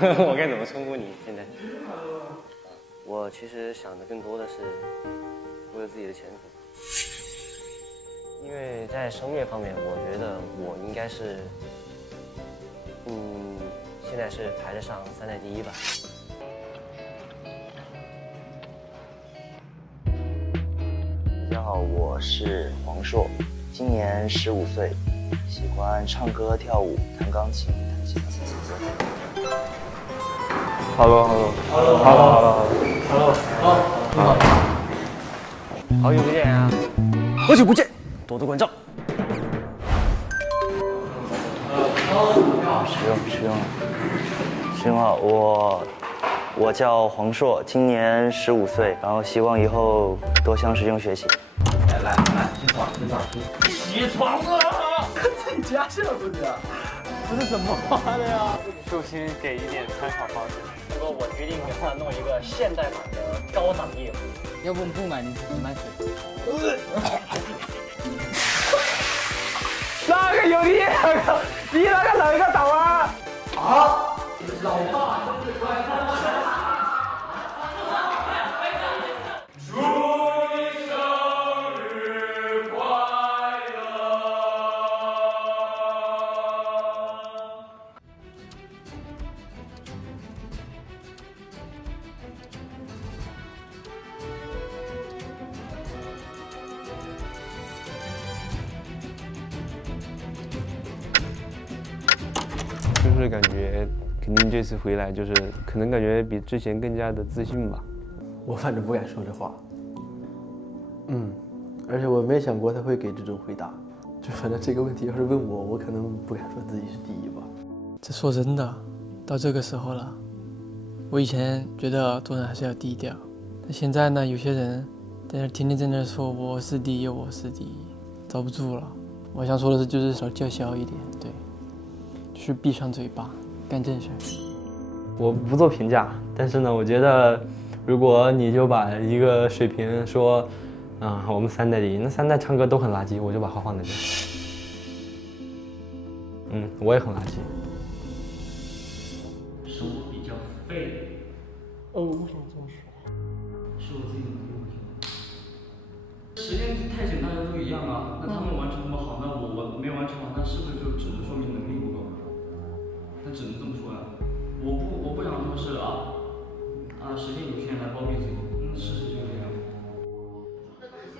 我该怎么称呼你？现在？我其实想的更多的是为了自己的前途，因为在声乐方面，我觉得我应该是，现在是排得上3代第一吧。大家好，我是黄硕，今年15岁，喜欢唱歌、跳舞、弹钢琴、弹吉他。Hello， 好久不见啊！好久不见，多多关照。实用好，我叫黄硕，今年15岁，然后希望以后多向师兄学习。来，起床了！自己家是不是？这是怎么画的呀？寿星给一点参考方式。不过我决定给他弄一个现代版的高档夜壶。要不我们不买，你自己买水。那个有你两个，你那个哪个倒啊？啊！老大，祝你生日快乐！就是感觉肯定这次回来就是可能感觉比之前更加的自信吧。我反正不敢说这话。而且我没想过他会给这种回答。就反正这个问题要是问我，我可能不敢说自己是第一吧。这说真的，到这个时候了，我以前觉得做人还是要低调，但现在呢，有些人在那天天在那说我是第一，我是第一，遭不住了。我想说的是，就是少叫嚣一点，对，就是闭上嘴巴，干正事。我不做评价，但是呢，我觉得如果你就把一个水平说，我们3代第一，那3代唱歌都很垃圾，我就把话放在这。我也很垃圾。是我比较废。为什么这么说？是我自己能力问题。实验太简单，大家都一样啊。那他们完成不好，那我没完成好，那是不是就只能说明能力不够？那只能这么说呀。我不想说是时间有限来包庇自己，事实就是这样。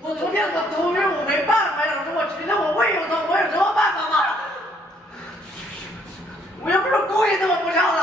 我昨天我头晕，我没办法，老师，我觉得我胃有痛，我有什么办法吗？我又不是故意这么不唱的。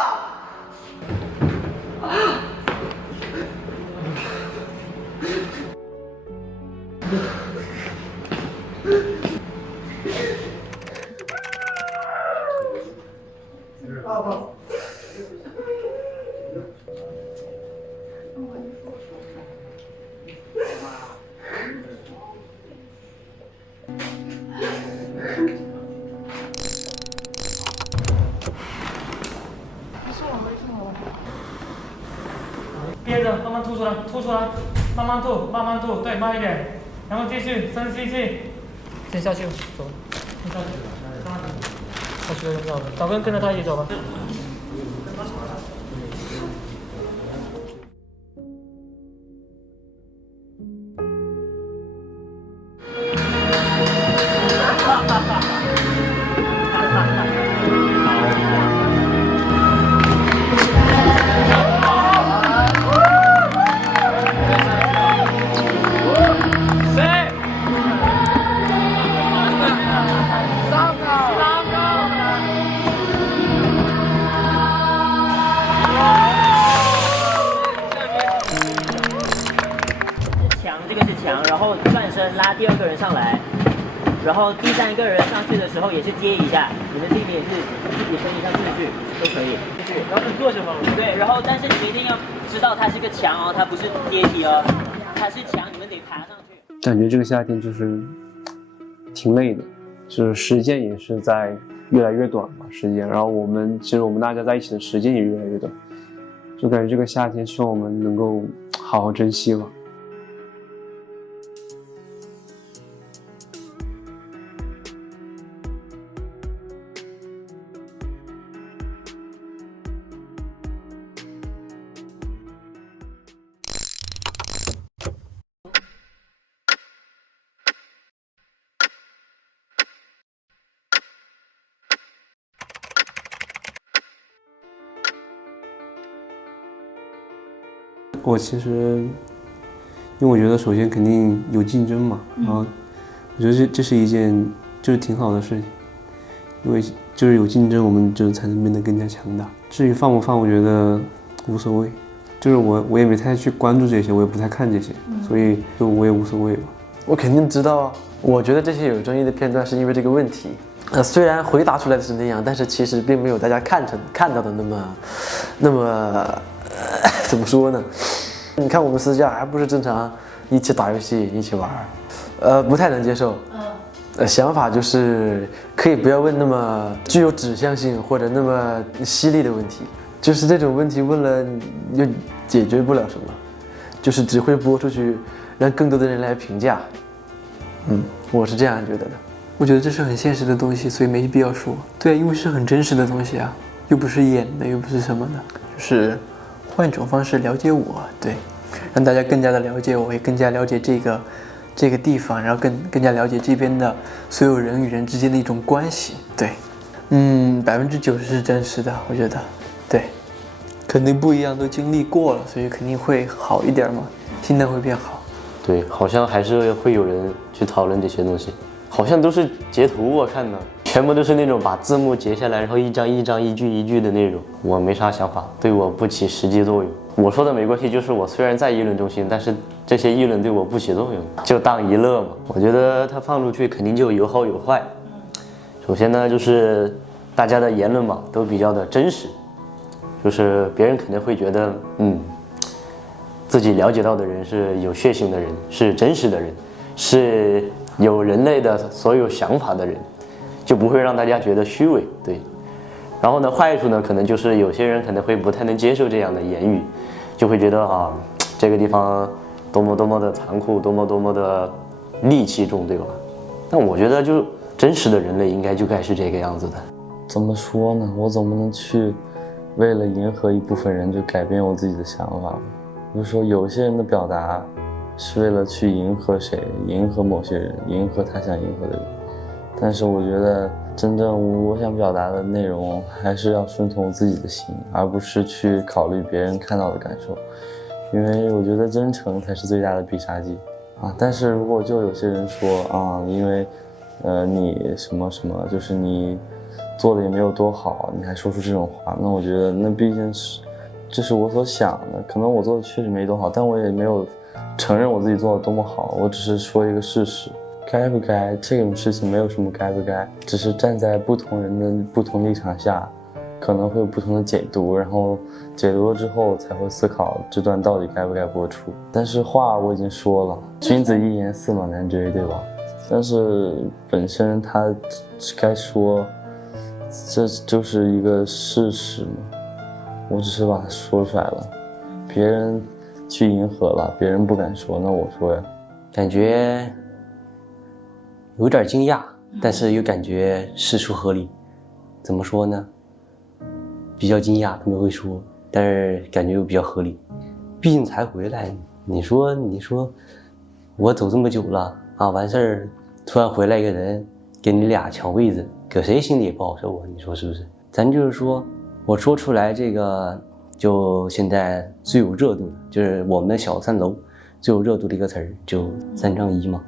憋着，慢慢吐出来，慢慢吐，对，慢一点，然后继续深吸气，先下去，走，先下去，下去用药的，导跟着他一起走吧。然后转身拉第2个人上来，然后第3个人上去的时候也是接一下，你们这边也是自己分一下顺序都可以。就是，然后坐就好了。对，然后但是你们一定要知道它是个墙哦，它不是阶梯哦，它是墙，你们得爬上去。感觉这个夏天就是挺累的，就是时间也是在越来越短嘛，时间。然后其实我们大家在一起的时间也越来越短，就感觉这个夏天希望我们能够好好珍惜吧。我其实，因为我觉得首先肯定有竞争嘛，然后我觉得这是一件就是挺好的事情，因为就是有竞争，我们就才能变得更加强大。至于放不放，我觉得无所谓，就是我也没太去关注这些，我也不太看这些，所以就我也无所谓吧。我肯定知道啊。我觉得这些有争议的片段是因为这个问题。虽然回答出来的是那样，但是其实并没有大家看到的那么怎么说呢？你看我们私下还不是正常一起打游戏一起玩，不太能接受。想法就是可以不要问那么具有指向性或者那么犀利的问题，就是这种问题问了又解决不了什么，就是只会播出去，让更多的人来评价。我是这样觉得的。我觉得这是很现实的东西，所以没必要说。对啊，因为是很真实的东西啊，又不是演的，又不是什么的，就是换一种方式了解我，对，让大家更加的了解我，也更加了解这个地方，然后更加了解这边的所有人与人之间的一种关系。对，90%是真实的，我觉得，对，肯定不一样，都经历过了，所以肯定会好一点嘛，心态会变好。对，好像还是会有人去讨论这些东西，好像都是截图，我看的全部都是那种把字幕截下来，然后一张一张一句一句的那种。我没啥想法，对我不起实际作用。我说的没关系，就是我虽然在议论中心，但是这些议论对我不起作用，就当一乐嘛。我觉得它放出去肯定就有好有坏。首先呢，就是大家的言论嘛，都比较的真实，就是别人可能会觉得，自己了解到的人是有血性的人，是真实的人，是有人类的所有想法的人，就不会让大家觉得虚伪。对，然后呢，坏处呢，可能就是有些人可能会不太能接受这样的言语，就会觉得这个地方多么多么的残酷，多么多么的戾气重，对吧？但我觉得就真实的人类应该就该是这个样子的。怎么说呢？我总不能去为了迎合一部分人就改变我自己的想法吧。比如说有些人的表达是为了去迎合谁，迎合某些人，迎合他想迎合的人，但是我觉得真正我想表达的内容还是要顺从自己的心，而不是去考虑别人看到的感受，因为我觉得真诚才是最大的必杀技啊。但是如果就有些人说因为你什么什么，就是你做的也没有多好，你还说出这种话，那我觉得那毕竟是这是我所想的，可能我做的确实没多好，但我也没有承认我自己做的多么好，我只是说一个事实。该不该这种事情没有什么该不该，只是站在不同人的不同立场下，可能会有不同的解读，然后解读了之后才会思考这段到底该不该播出。但是话我已经说了，君子一言驷马难追，对吧？但是本身他该说，这就是一个事实嘛，我只是把它说出来了，别人去迎合了，别人不敢说，那我说呀。感觉有点惊讶，但是又感觉事出合理。怎么说呢？比较惊讶他们会说，但是感觉又比较合理。毕竟才回来，你说我走这么久了完事儿突然回来一个人给你俩抢位子，搁谁心里也不好受啊，你说是不是？咱就是说我说出来这个就现在最有热度的，就是我们小三楼最有热度的一个词儿，就3仗1嘛。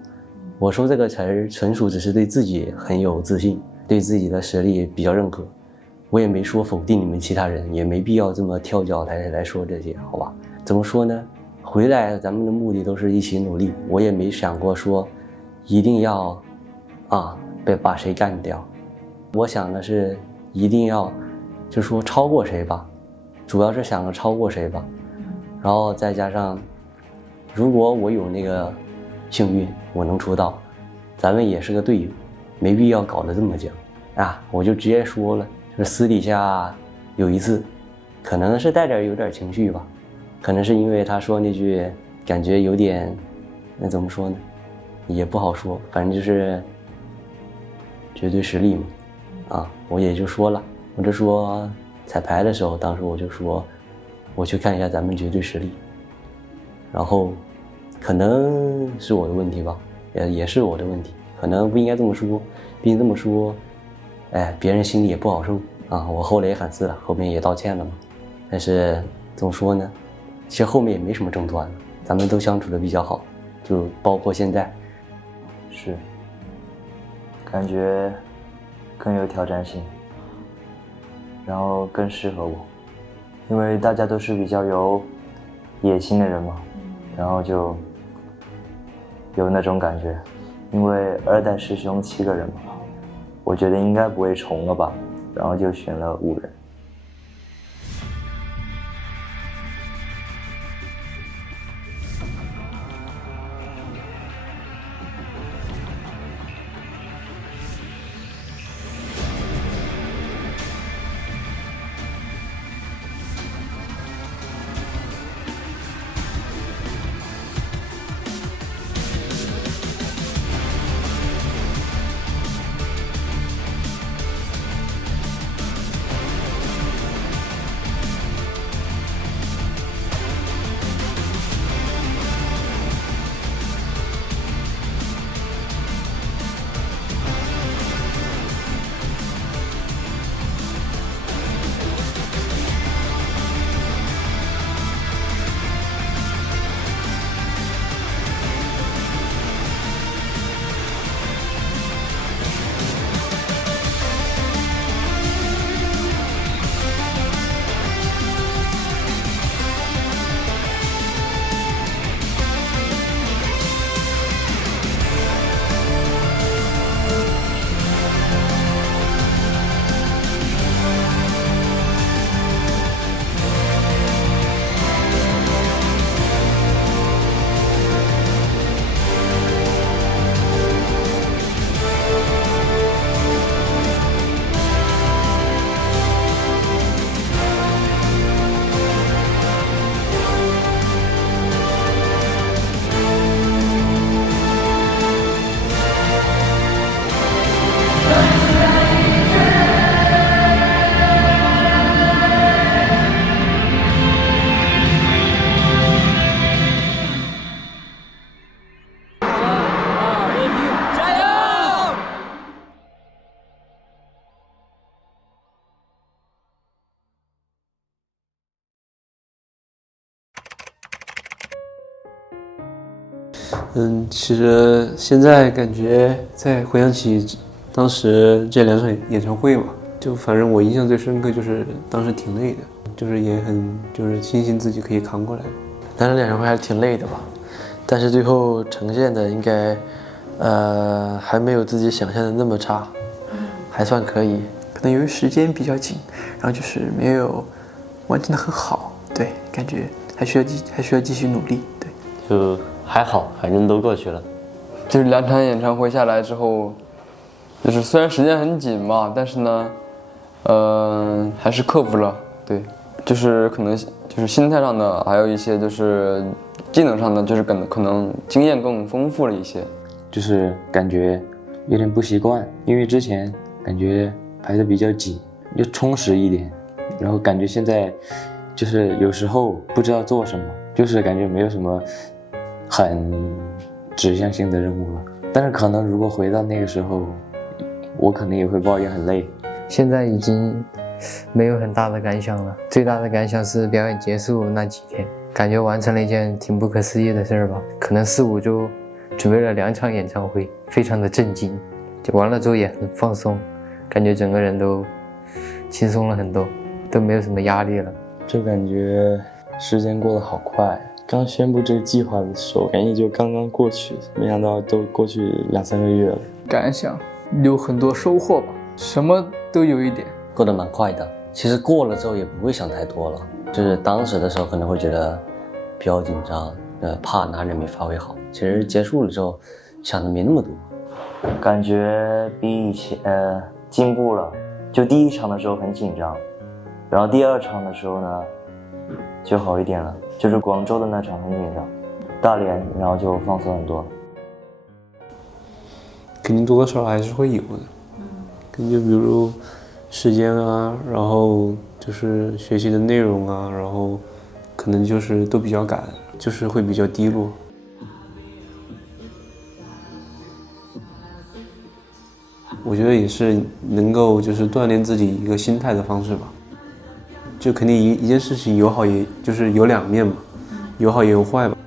我说这个词儿纯属只是对自己很有自信，对自己的实力比较认可，我也没说否定你们其他人，也没必要这么跳脚来说这些，好吧？怎么说呢？回来咱们的目的都是一起努力，我也没想过说一定要把谁干掉，我想的是一定要就说超过谁吧，主要是想着超过谁吧，然后再加上如果我有那个幸运我能出道，咱们也是个队友，没必要搞得这么僵我就直接说了，就是私底下有一次可能是有点情绪吧，可能是因为他说那句感觉有点那怎么说呢，也不好说，反正就是绝对实力嘛我也就说了，我就说彩排的时候，当时我就说我去看一下咱们绝对实力，然后可能是我的问题吧，也是我的问题，可能不应该这么说，毕竟这么说别人心里也不好受我后来也反思了，后面也道歉了嘛。但是怎么说呢，其实后面也没什么争端，咱们都相处的比较好，就包括现在。是，感觉更有挑战性，然后更适合我，因为大家都是比较有野心的人嘛，然后就有那种感觉。因为2代师兄7个人嘛，我觉得应该不会重了吧，然后就选了5人。其实现在感觉再回想起当时这2场演唱会嘛，就反正我印象最深刻就是当时挺累的，就是也很就是庆幸自己可以扛过来。当时演唱会还是挺累的吧，但是最后呈现的应该还没有自己想象的那么差，还算可以。可能由于时间比较紧，然后就是没有完成的很好，对，感觉还需要继续努力，对。就还好，反正都过去了。就是2场演唱会下来之后，就是虽然时间很紧嘛，但是呢，还是克服了。对，就是可能就是心态上的，还有一些就是技能上的，就是可能经验更丰富了一些。就是感觉有点不习惯，因为之前感觉排的比较紧，就充实一点，然后感觉现在就是有时候不知道做什么，就是感觉没有什么很指向性的任务了。但是可能如果回到那个时候，我可能也会抱怨很累。现在已经没有很大的感想了，最大的感想是表演结束那几天，感觉完成了一件挺不可思议的事儿吧。可能4、5周准备了2场演唱会，非常的震惊，就完了之后也很放松，感觉整个人都轻松了很多，都没有什么压力了。就感觉时间过得好快，刚宣布这个计划的时候，感觉就刚刚过去，没想到都过去2、3个月了。感想有很多收获吧，什么都有一点，过得蛮快的。其实过了之后也不会想太多了，就是当时的时候可能会觉得比较紧张，怕哪里没发挥好。其实结束了之后想的没那么多，感觉比以前进步了。就第1场的时候很紧张，然后第2场的时候呢就好一点了，就是广州的那场很紧张，大连然后就放松很多了。肯定多多少少还是会有的，就比如时间啊，然后就是学习的内容啊，然后可能就是都比较赶，就是会比较低落。我觉得也是能够就是锻炼自己一个心态的方式吧。就肯定一件事情有好也就是有2面嘛，有好也有坏吧。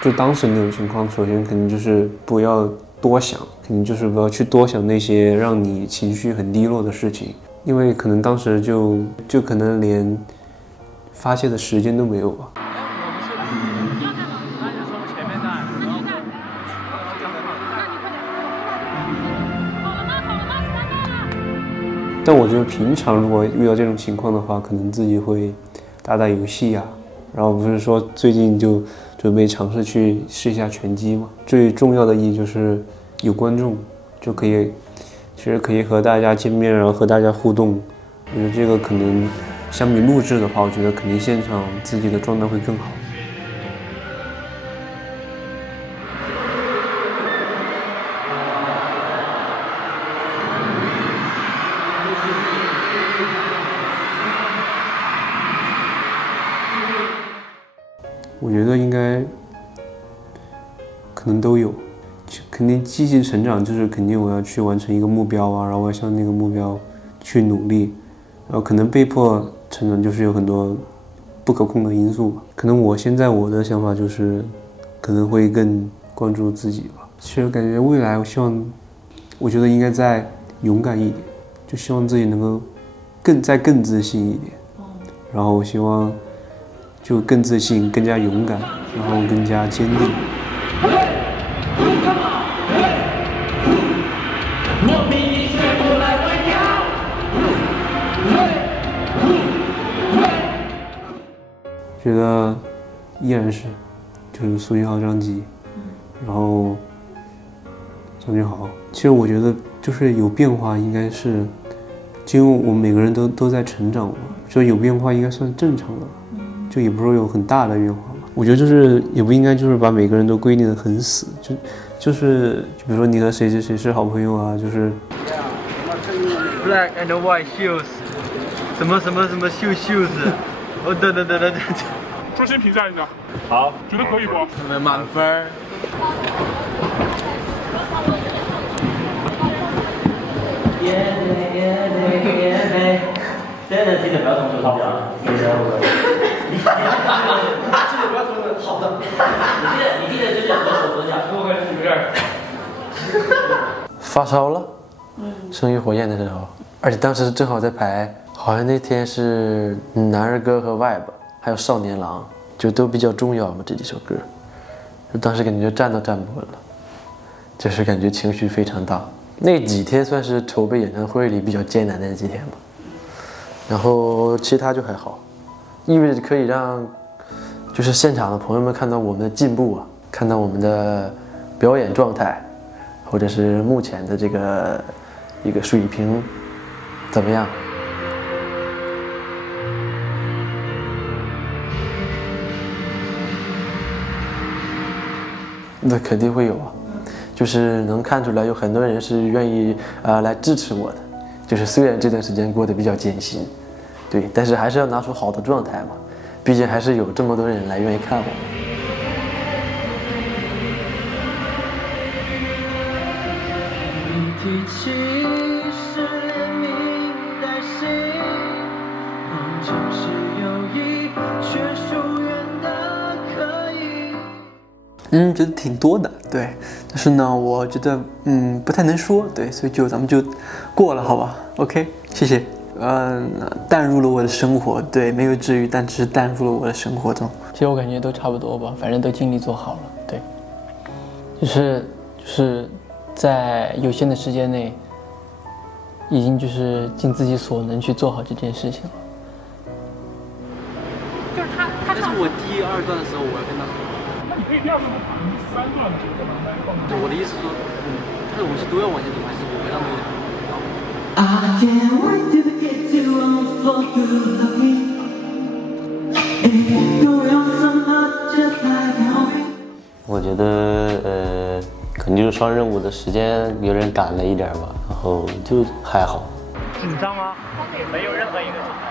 就当时那种情况，首先肯定就是不要多想，肯定就是不要去多想那些让你情绪很低落的事情，因为可能当时就可能连发泄的时间都没有吧。但我觉得平常如果遇到这种情况的话，可能自己会打打游戏啊，然后不是说最近就准备尝试去试一下拳击嘛。最重要的意义就是有观众，就可以其实可以和大家见面，然后和大家互动。我觉得这个可能相比录制的话，我觉得肯定现场自己的状态会更好。我觉得应该可能都有，肯定积极成长就是肯定我要去完成一个目标啊，然后我要向那个目标去努力，然后可能被迫成长就是有很多不可控的因素吧。可能我现在我的想法就是可能会更关注自己吧。其实感觉未来我觉得应该再勇敢一点，就希望自己能够更自信一点，然后我希望就更自信，更加勇敢，然后更加坚定。觉得依然是就是苏俊豪、张吉，然后张俊豪。其实我觉得就是有变化，应该是因为我们每个人都在成长嘛，所以有变化应该算正常的。就也不是有很大的变化吧。我觉得就是也不应该就是把每个人都规定得很死，就是比如说你和谁谁谁是好朋友啊，就是 Black and white shoes， 什么shoes， 哦对，重新评价一下，好，觉得可以不？满分。真的记得不要动手脚，记得我。记得不要动手，好的。你记得就是左手左脚，我可是有点。发烧了，生于火焰的时候，而且当时正好在排，好像那天是男儿歌和 Vibe， 还有少年郎，就都比较重要嘛这几首歌，就当时感觉站都站不稳了，就是感觉情绪非常大。那几天算是筹备演唱会里比较艰难的几天吧。然后其他就还好，意味着可以让就是现场的朋友们看到我们的进步啊，看到我们的表演状态，或者是目前的这个一个水平怎么样。那肯定会有啊，就是能看出来有很多人是愿意来支持我的。就是虽然这段时间过得比较艰辛，对，但是还是要拿出好的状态嘛，毕竟还是有这么多人来愿意看我们。提起是怜悯的心，城市友谊却疏远的可以。觉得挺多的，对，但是呢，我觉得不太能说，对，所以咱们就过了，好吧 ？OK， 谢谢。淡入了我的生活，对，没有治愈，但只是淡入了我的生活中。其实我感觉都差不多吧，反正都尽力做好了，对，就是在有限的时间内，已经就是尽自己所能去做好这件事情了。就是他是我第二段的时候，我要跟他合。那你可以第二段的谈，第三段的时候再慢慢放。对，我的意思说，他的武器都要往前走，还是我会让他们。I can't wait to get you on the floor good looking. Going on so much just like how we 我觉得肯定是双任务的时间有点赶了一点吧，然后就还好。紧张吗？没有任何一个紧张。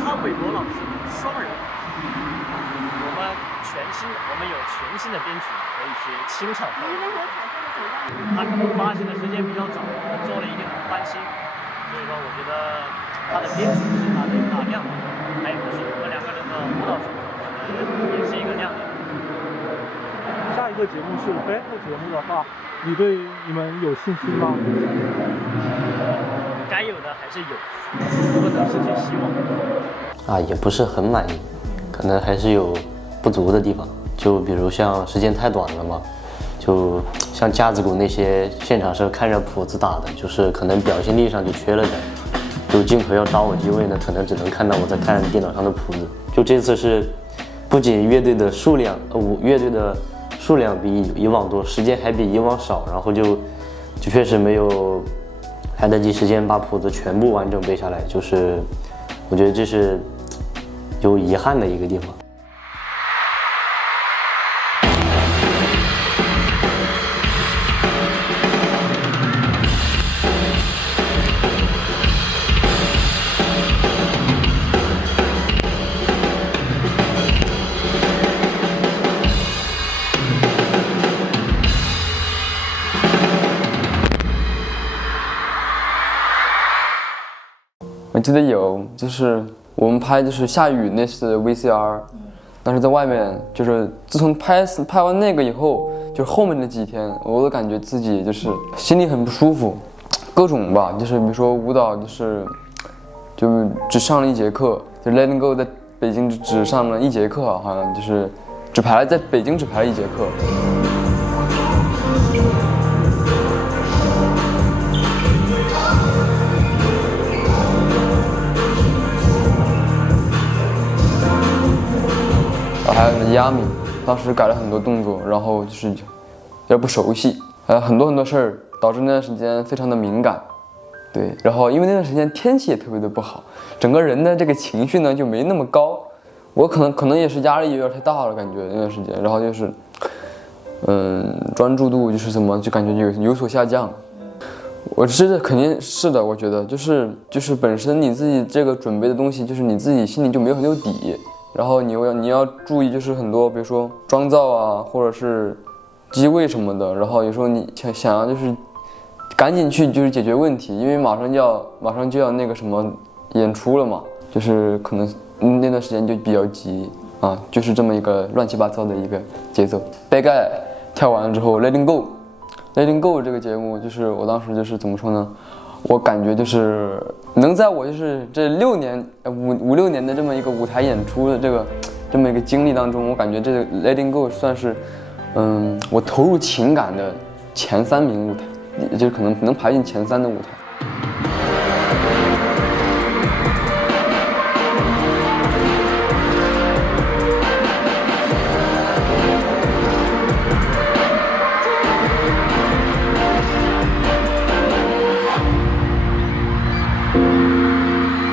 潘玮柏老师双人，我们有全新的编曲和一些清唱。他可能发行的时间比较早，做了一定的翻新，所以说我觉得他的编曲是他的一大亮点。还有就是我们2个人的舞蹈成分，也是一个亮点。下一个节目是 battle 节目的话，你对你们有信心吗？该有的还是有，不能失去希望。也不是很满意，可能还是有不足的地方。就比如像时间太短了嘛，就像架子鼓那些现场是看着谱子打的，就是可能表现力上就缺了点。就镜头要找我机位呢，可能只能看到我在看电脑上的谱子。就这次是不仅乐队的数量比以往多，时间还比以往少，然后就确实没有来得及时间把谱子全部完整背下来，就是我觉得这是有遗憾的一个地方。我记得有，就是我们拍就是下雨那次 VCR， 当时在外面，就是自从拍完那个以后，就是后面的几天，我都感觉自己就是心里很不舒服，各种吧，就是比如说舞蹈就只上了1节课，就 Letting Go 在北京只上了1节课，好像就是在北京只排了1节课。还有亚米，当时改了很多动作，然后就是有点不熟悉，很多事儿，导致那段时间非常的敏感，对，然后因为那段时间天气也特别的不好，整个人的这个情绪呢就没那么高，我可能也是压力有点太大了，感觉那段时间，然后就是专注度就是就感觉有所下降。我这肯定是的，我觉得就是本身你自己这个准备的东西，就是你自己心里就没有很有底。然后你要注意，就是很多，比如说妆造啊，或者是机位什么的。然后有时候你想要就是赶紧去就是解决问题，因为马上就要那个什么演出了嘛，就是可能那段时间就比较急啊，就是这么一个乱七八糟的一个节奏。大概跳完了之后 ，Letting Go 这个节目，就是我当时就是怎么说呢？我感觉就是能在我就是这5、6年的这么一个舞台演出的这么一个经历当中，我感觉这个 Letting Go 算是我投入情感的前3名舞台，也就是可能排进前3的舞台。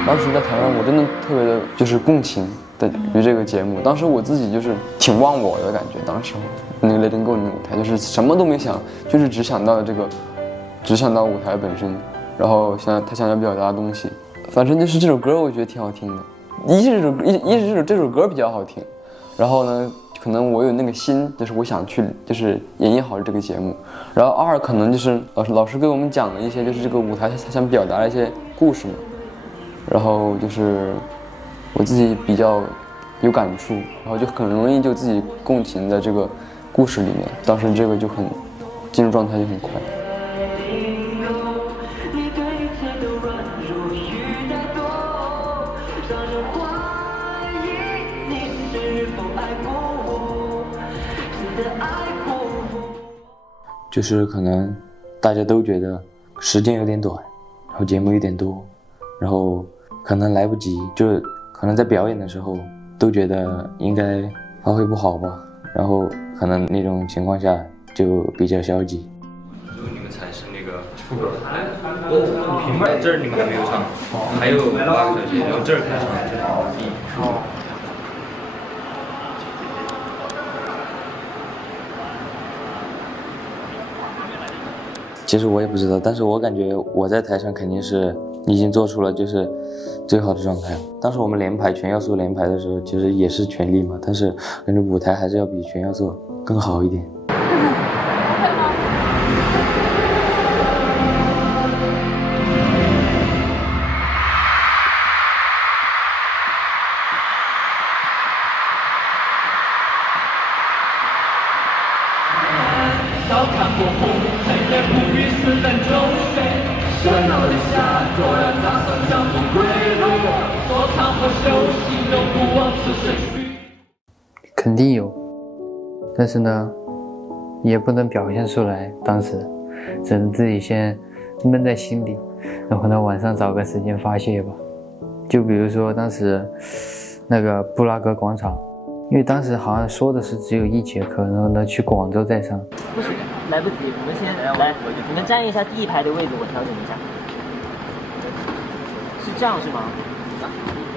当时在台上，我真的特别的就是共情的于这个节目。当时我自己就是挺忘我的感觉，当时那个 Letting Go 那个舞台，就是什么都没想，就是只想到舞台本身，然后他想要表达的东西。反正就是这首歌，我觉得挺好听的。一是这首歌比较好听，然后呢，可能我有那个心，就是我想去就是演绎好这个节目。然后2可能就是老师给我们讲了一些就是这个舞台他想表达的一些故事嘛。然后就是我自己比较有感触，然后就很容易就自己共情在这个故事里面，当时这个就很进入状态就很快。就是可能大家都觉得时间有点短，然后节目有点多，然后可能来不及，就可能在表演的时候都觉得应该发挥不好吧，然后可能那种情况下就比较消极。之后你们才是那个副歌，平白这儿你们还没有唱，还有8个小节，然后这儿开始唱，这是其实我也不知道，但是我感觉我在台上肯定是已经做出了就是最好的状态了。当时我们连排全要素连排的时候，其实也是全力嘛，但是感觉舞台还是要比全要素更好一点。笑看过后，谁也不必死等周岁。热闹的下桌，让他上脚步归路，做场或休息，都不枉此生虚。肯定有，但是呢，也不能表现出来，当时只能自己先闷在心里，然后呢晚上找个时间发泄吧。就比如说当时那个布拉格广场，因为当时好像说的是只有1节课，然后呢去广州再上。不行，来不及，我们先来，你们占一下第1排的位置，我调整一下。是这样是吗？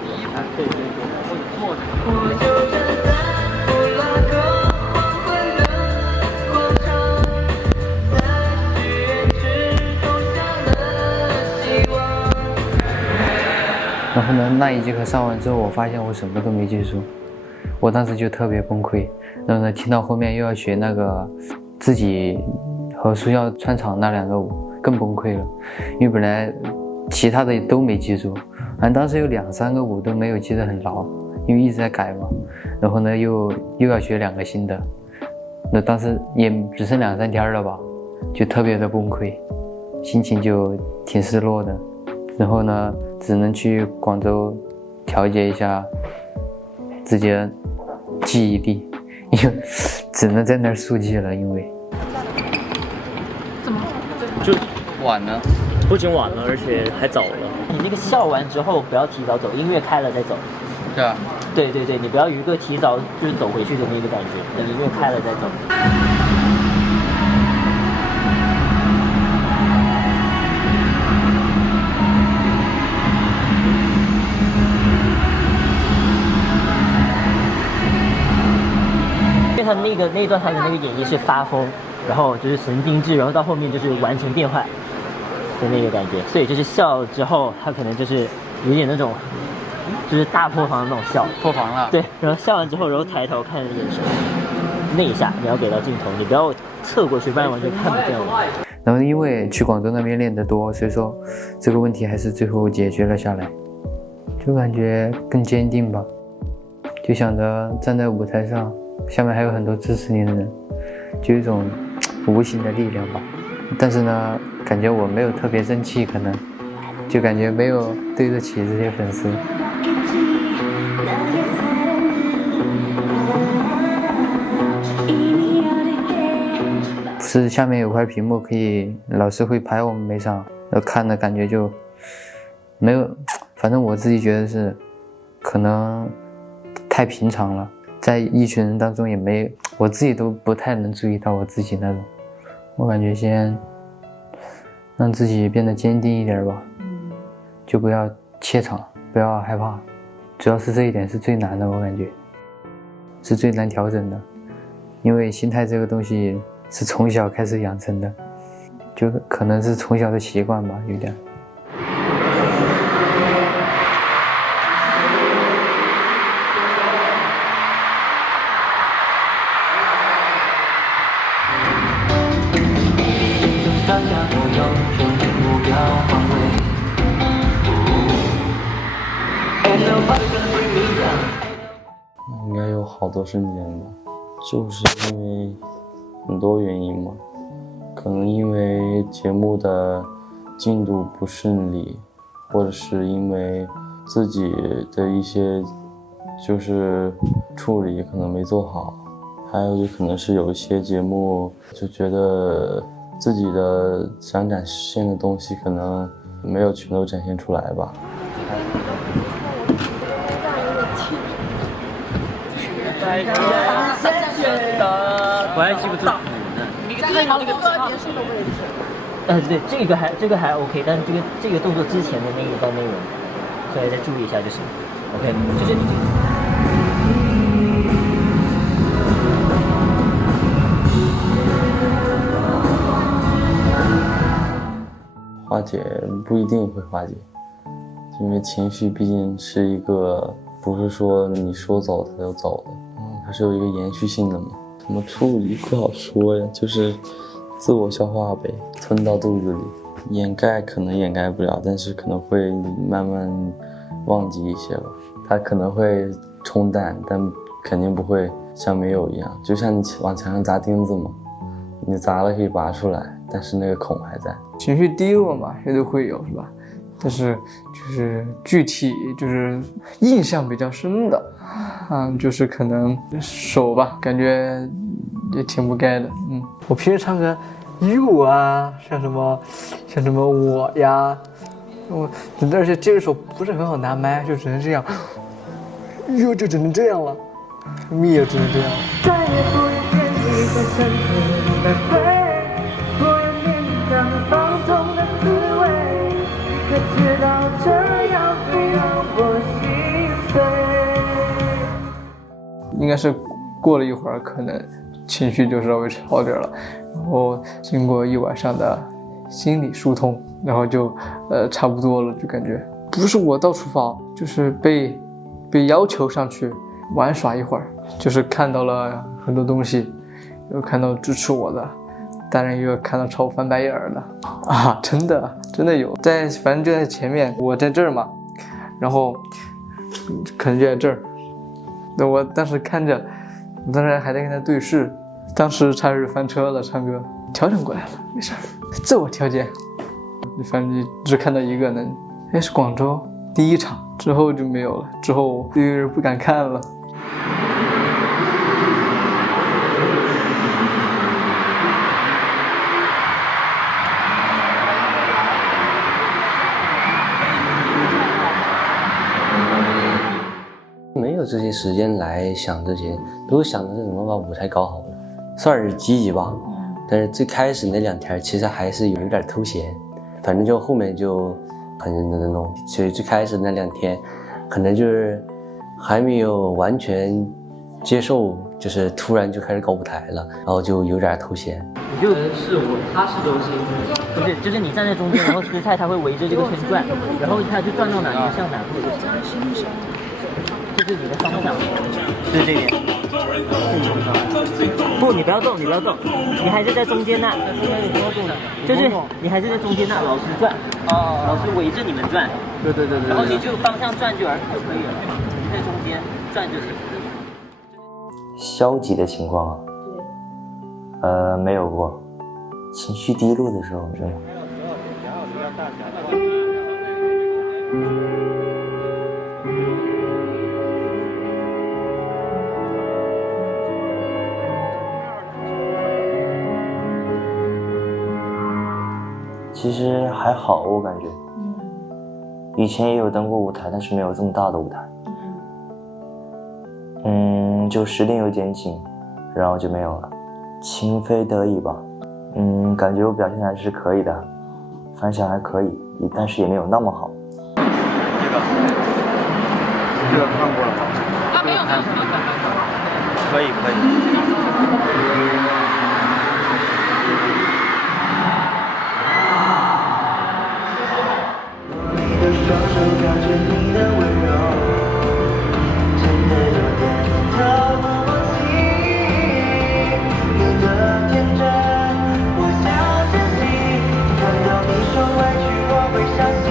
第1排，对对对，我坐着。我就站在布拉格黄昏的广场，在许愿池种下了希望。然后呢，那1节课上完之后，我发现我什么都没记住，我当时就特别崩溃。然后呢，听到后面又要学那个自己和苏笑穿场那2个舞，更崩溃了，因为本来其他的都没记住，当时有2、3个舞都没有记得很牢，因为一直在改嘛。然后呢，又要学2个新的，那当时也只剩2、3天了吧，就特别的崩溃，心情就挺失落的。然后呢，只能去广州调节一下自己的记忆力，因为只能在那儿速记了，因为就晚了，不仅晚了，而且还早了。你那个笑完之后不要提早走，音乐开了再走。对啊。对对对，你不要有一个提早就是走回去的那个感觉，等音乐开了再走。因为他那一段他的那个演绎是发疯，然后就是神经质，然后到后面就是完全变坏的那个感觉，所以就是笑之后他可能就是有点那种就是大破防的那种笑，破防了。对，然后笑完之后，然后抬头看着眼神，那一下你要给到镜头，你不要侧过去，不然完全看不见我。然后因为去广州那边练得多，所以说这个问题还是最后解决了下来，就感觉更坚定吧，就想着站在舞台上，下面还有很多支持你的人，就有一种无形的力量吧。但是呢，感觉我没有特别争气，可能就感觉没有对得起这些粉丝。不是下面有块屏幕可以，老师会拍我们每场，然后看的感觉就没有，反正我自己觉得是可能太平常了，在一群人当中也没，我自己都不太能注意到我自己那种。我感觉先让自己变得坚定一点吧，就不要怯场，不要害怕，主要是这一点是最难的，我感觉是最难调整的，因为心态这个东西是从小开始养成的，就可能是从小的习惯吧，有点。应该有好多瞬间吧，就是因为很多原因嘛，可能因为节目的进度不顺利，或者是因为自己的一些就是处理可能没做好，还有就可能是有一些节目就觉得自己的想展现的东西可能没有全都展现出来吧。我还记不住谱呢。这个那个结束的位置。对，这个还 OK， 但是这个动作之前的那一段内容，所以再注意一下就行。OK， 就是你。化解不一定会化解，因为情绪毕竟是一个不是说你说走它就走的，它是有一个延续性的嘛。怎么处理不好说呀，就是自我消化呗，吞到肚子里。掩盖可能掩盖不了，但是可能会慢慢忘记一些吧。它可能会冲淡，但肯定不会像没有一样。就像你往墙上砸钉子嘛，你砸了可以拔出来，但是那个孔还在。情绪低落嘛，谁都会有，是吧？但是就是具体就是印象比较深的，就是可能手吧，感觉也挺不该的。我平时唱歌，you 啊，像什么我呀，而且这个手不是很好拿麦，就只能这样，you 就只能这样了，me 也只能这样。再也不愿见你在深夜来回，不愿面对那么放纵的滋味，可知道这样会让我心碎。应该是过了一会儿，可能情绪就稍微好点了，然后经过一晚上的心理疏通，然后就差不多了，就感觉不是我到处跑，就是被要求上去玩耍一会儿，就是看到了很多东西，有看到支持我的，当然也有看到朝我翻白眼的啊，真的有，反正就在前面，我在这儿嘛，然后可能就在这儿，那我当时看着，我当时还在跟他对视，当时差点翻车了，唱歌调整过来了，没事，自我调节，反正只看到一个呢，是广州第一场，之后就没有了，之后就不敢看了。没有这些时间来想这些，都想的是怎么把舞台搞好了，算是积极吧。但是最开始那2天其实还是有点偷闲，反正就后面就很认真的弄，所以最开始那2天可能就是还没有完全接受，就是突然就开始搞舞台了，然后就有点偷闲。你就是他是中心，不是，就是你站在中间，然后姿态他会围着这个圈转，然后他就转到哪你就向哪或者就是你的方向，就是这边。不，你不要动，你不要动，你还是在中间那，就是你还是在中间那，老师转，老师围着你们转，对，然后你就方向转就可以了，你在中间转就行。消极的情况啊，没有过，情绪低落的时候没有。其实还好，我感觉，以前也有登过舞台，但是没有这么大的舞台。就时令有点紧，然后就没有了，情非得已吧。感觉我表现还是可以的，反响还可以，但是也没有那么好。这个看过了吗？没有。可以。双手抓着你的温柔，真的有点透不过气。你的天真，我想珍惜。看到你说委屈，我会伤心。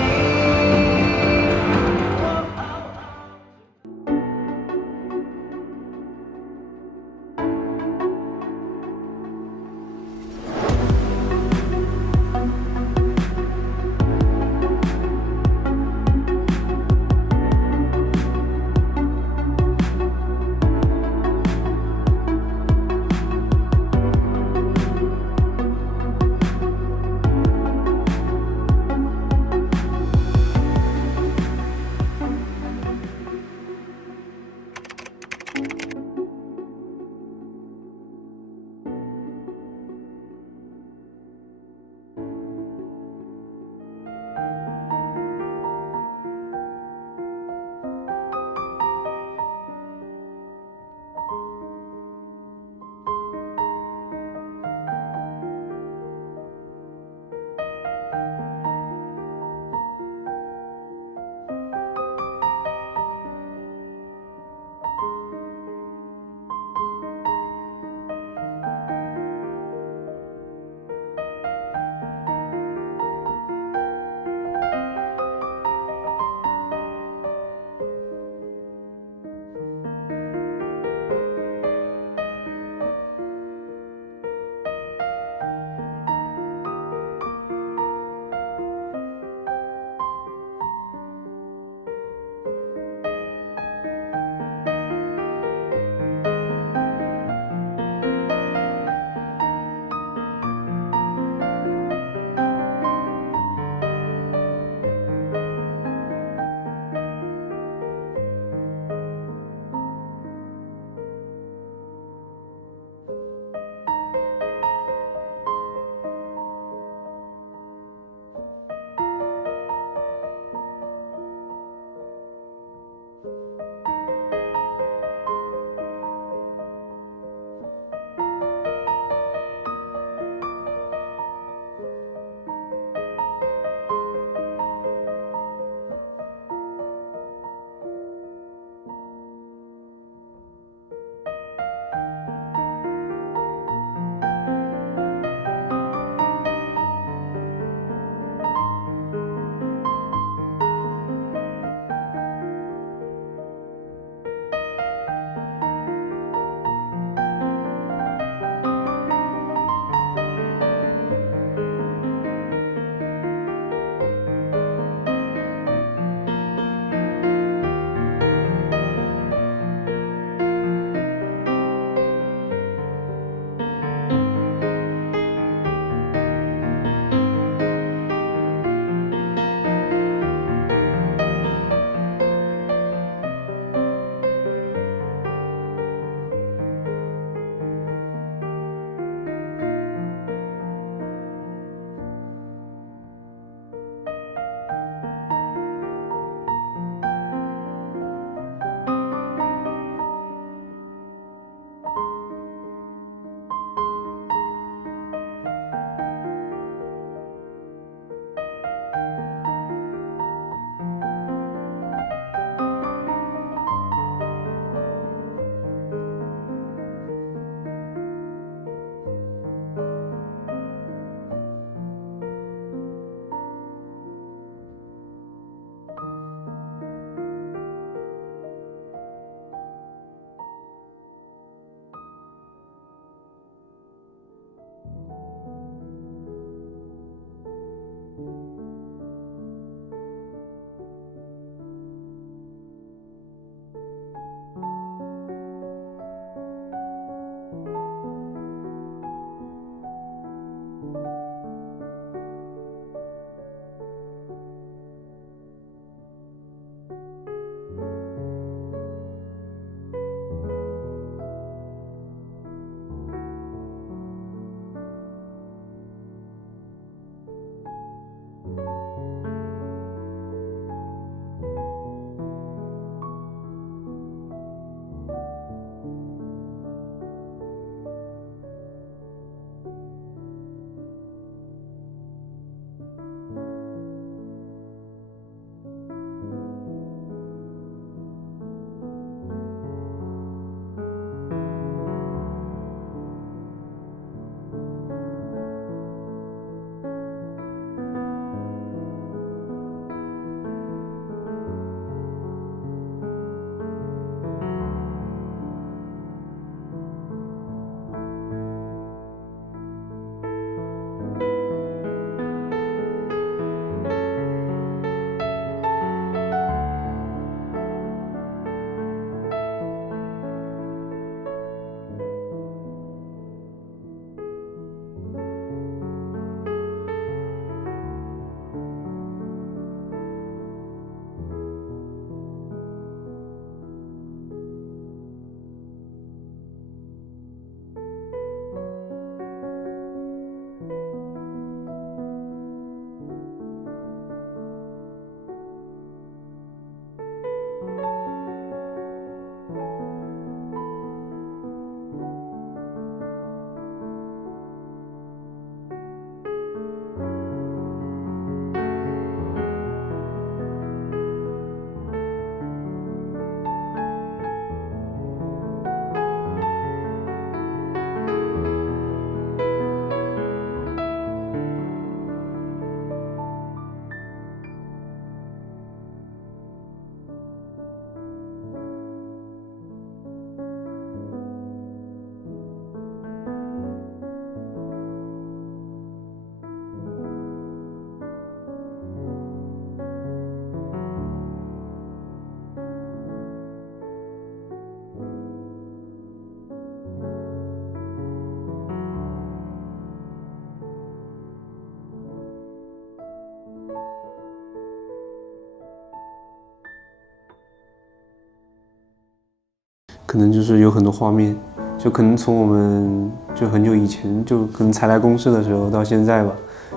可能就是有很多画面，就可能从我们就很久以前，就可能才来公司的时候到现在吧，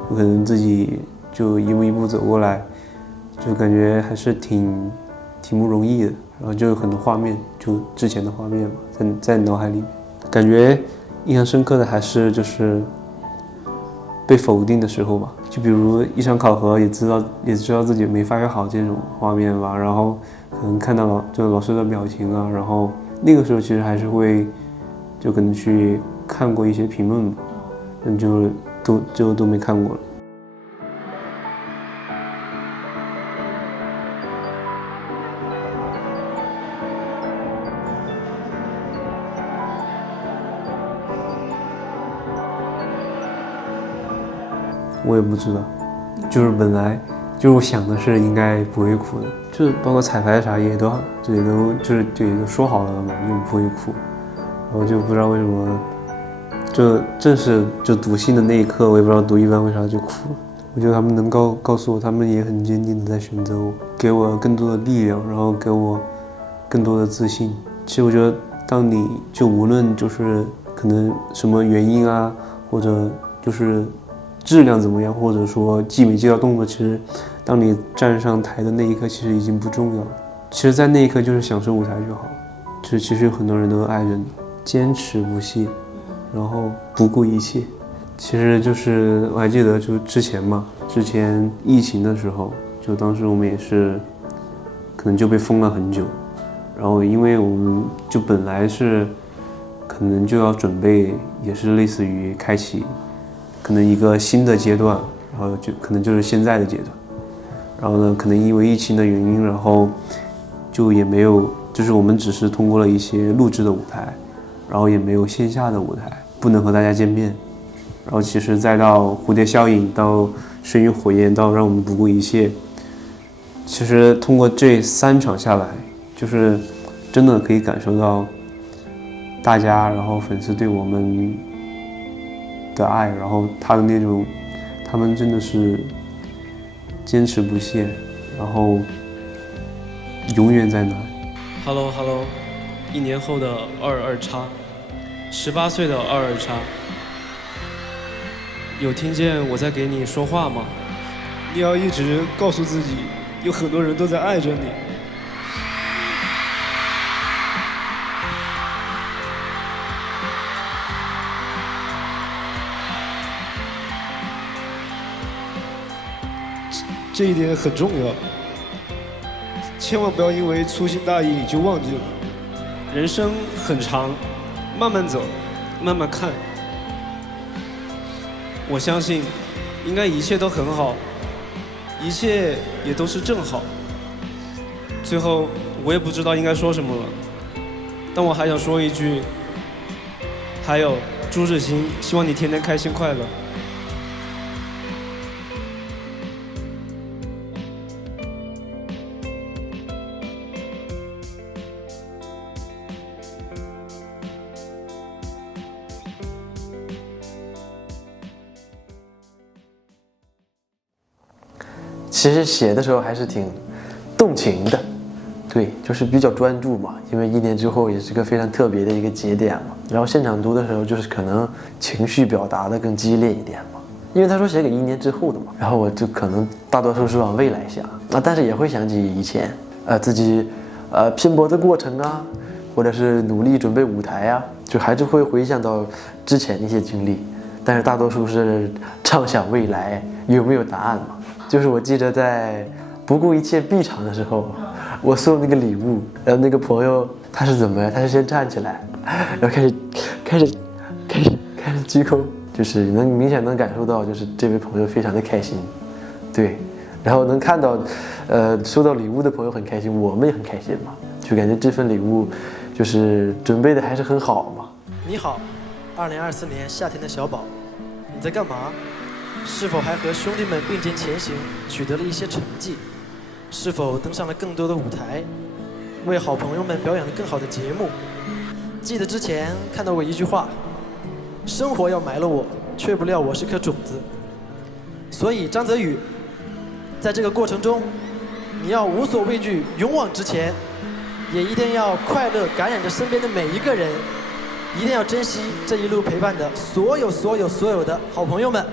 有可能自己就一步一步走过来，就感觉还是挺不容易的。然后就有很多画面，就之前的画面嘛，在脑海里，感觉印象深刻的还是就是被否定的时候吧，就比如一场考核也知道自己没发挥好这种画面吧，然后可能看到老师的表情啊，然后那个时候其实还是会就可能去看过一些评论吧，就都没看过了。我也不知道，就是本来就是我想的是应该不会哭的，就是包括彩排啥也都说好了嘛，就不会哭，然后就不知道为什么，就正是就读信的那一刻，我也不知道读一半为啥就哭了。我觉得他们能告诉我，他们也很坚定的在选择我，给我更多的力量，然后给我更多的自信。其实我觉得，当你就无论就是可能什么原因啊，或者就是质量怎么样，或者说记没记到动作，其实当你站上台的那一刻，其实已经不重要了。其实，在那一刻就是享受舞台就好了。就是其实有很多人都爱着你，坚持不懈，然后不顾一切。其实就是我还记得，就之前疫情的时候，就当时我们也是可能就被封了很久，然后因为我们就本来是可能就要准备，也是类似于开启可能一个新的阶段，然后就可能就是现在的阶段，然后呢，可能因为疫情的原因，然后就也没有，就是我们只是通过了一些录制的舞台，然后也没有线下的舞台，不能和大家见面。然后其实再到蝴蝶效应，到生于火焰，到让我们不顾一切，其实通过这3场下来，就是真的可以感受到大家，然后粉丝对我们的爱，然后他的那种，他们真的是坚持不懈，然后永远在那。Hello， 1年后的22叉，18岁的22叉，有听见我在给你说话吗？你要一直告诉自己，有很多人都在爱着你。这一点很重要，千万不要因为粗心大意就忘记了。人生很长，慢慢走，慢慢看。我相信，应该一切都很好，一切也都是正好。最后，我也不知道应该说什么了，但我还想说一句，还有朱志新，希望你天天开心快乐。其实写的时候还是挺动情的，对，就是比较专注嘛，因为1年之后也是个非常特别的一个节点嘛。然后现场读的时候，就是可能情绪表达的更激烈一点嘛，因为他说写给1年之后的嘛，然后我就可能大多数是往未来想啊，但是也会想起以前，自己拼搏的过程啊，或者是努力准备舞台啊，就还是会回想到之前一些经历，但是大多数是畅想未来有没有答案嘛。就是我记得在不顾一切闭场的时候，我送那个礼物，然后那个朋友他是怎么呀？他是先站起来，然后开始鞠躬，就是明显能感受到，就是这位朋友非常的开心，对，然后能看到，收到礼物的朋友很开心，我们也很开心嘛，就感觉这份礼物就是准备的还是很好嘛。你好，2024年夏天的小宝，你在干嘛？是否还和兄弟们并肩前行，取得了一些成绩？是否登上了更多的舞台，为好朋友们表演了更好的节目？记得之前看到过一句话：生活要埋了我，却不料我是颗种子。所以张泽宇，在这个过程中，你要无所畏惧，勇往直前，也一定要快乐感染着身边的每一个人，一定要珍惜这一路陪伴的所有的好朋友们。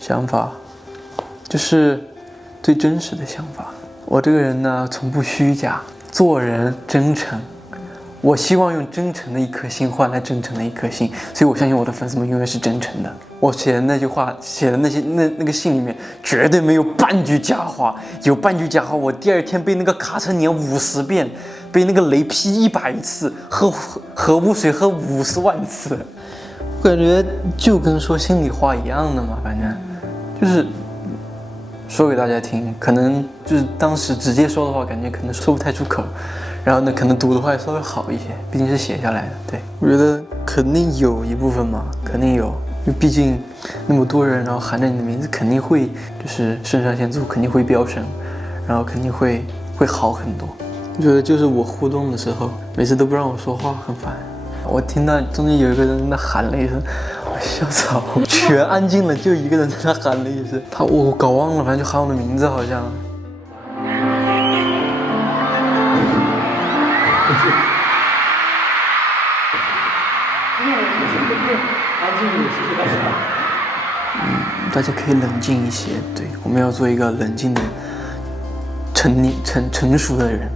想法，就是最真实的想法。我这个人呢，从不虚假，做人真诚。我希望用真诚的一颗心换来真诚的一颗心，所以我相信我的粉丝们永远是真诚的。我写的那句话，写的那个信里面，绝对没有半句假话。有半句假话，我第二天被那个卡车碾50遍，被那个雷劈100次，喝污水喝50万次。我感觉就跟说心里话一样的嘛，反正就是说给大家听，可能就是当时直接说的话，感觉可能说不太出口，然后呢，可能读的话也稍微好一些，毕竟是写下来的。对，我觉得肯定有一部分嘛，肯定有，因为毕竟那么多人，然后喊着你的名字，肯定会就是肾上腺素肯定会飙升，然后肯定会好很多。我觉得就是我互动的时候，每次都不让我说话，很烦。我听到中间有一个人在那喊了一声，我笑死我，全安静了，就一个人在那喊了一声，我搞忘了，反正就喊我的名字好像。大家可以冷静一些，对，我们要做一个冷静的、成熟的人，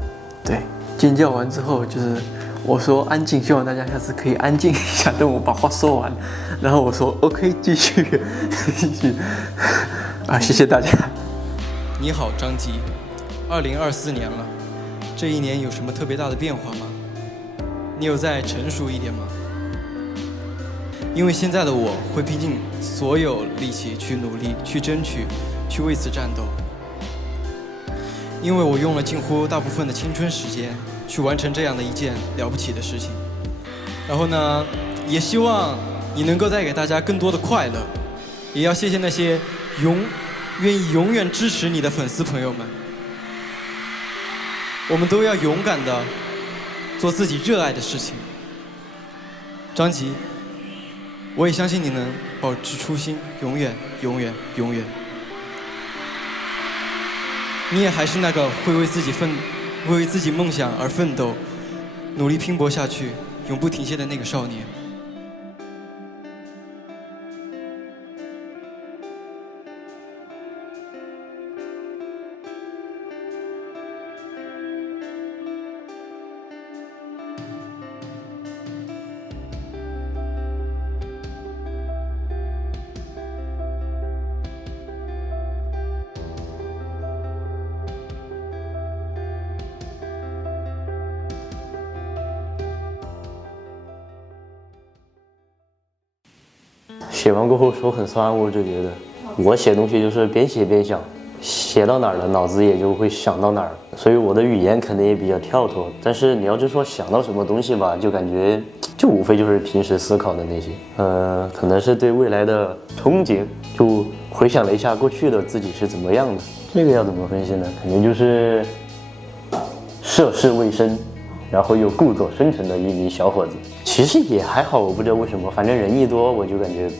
对。尖叫完之后就是我说安静，希望大家下次可以安静一下，等我把话说完，然后我说 OK 继续啊，谢谢大家。你好，张吉，2024年了，这一年有什么特别大的变化吗？你有再成熟一点吗？因为现在的我会拼尽所有力气去努力，去争取，去为此战斗。因为我用了近乎大部分的青春时间去完成这样的一件了不起的事情。然后呢，也希望你能够带给大家更多的快乐，也要谢谢那些愿意永远支持你的粉丝朋友们。我们都要勇敢的做自己热爱的事情。张吉，我也相信你能保持初心，永远永远永远。你也还是那个会为自己梦想而奋斗，努力拼搏下去，永不停歇的那个少年。写完过后手很酸，我就觉得我写东西就是边写边想，写到哪儿了脑子也就会想到哪儿，所以我的语言可能也比较跳脱。但是你要是说想到什么东西吧，就感觉就无非就是平时思考的那些，可能是对未来的憧憬，就回想了一下过去的自己是怎么样的。这个要怎么分析呢？肯定就是涉世未深，然后又故作深沉的一名小伙子。其实也还好，我不知道为什么，反正人一多我就感觉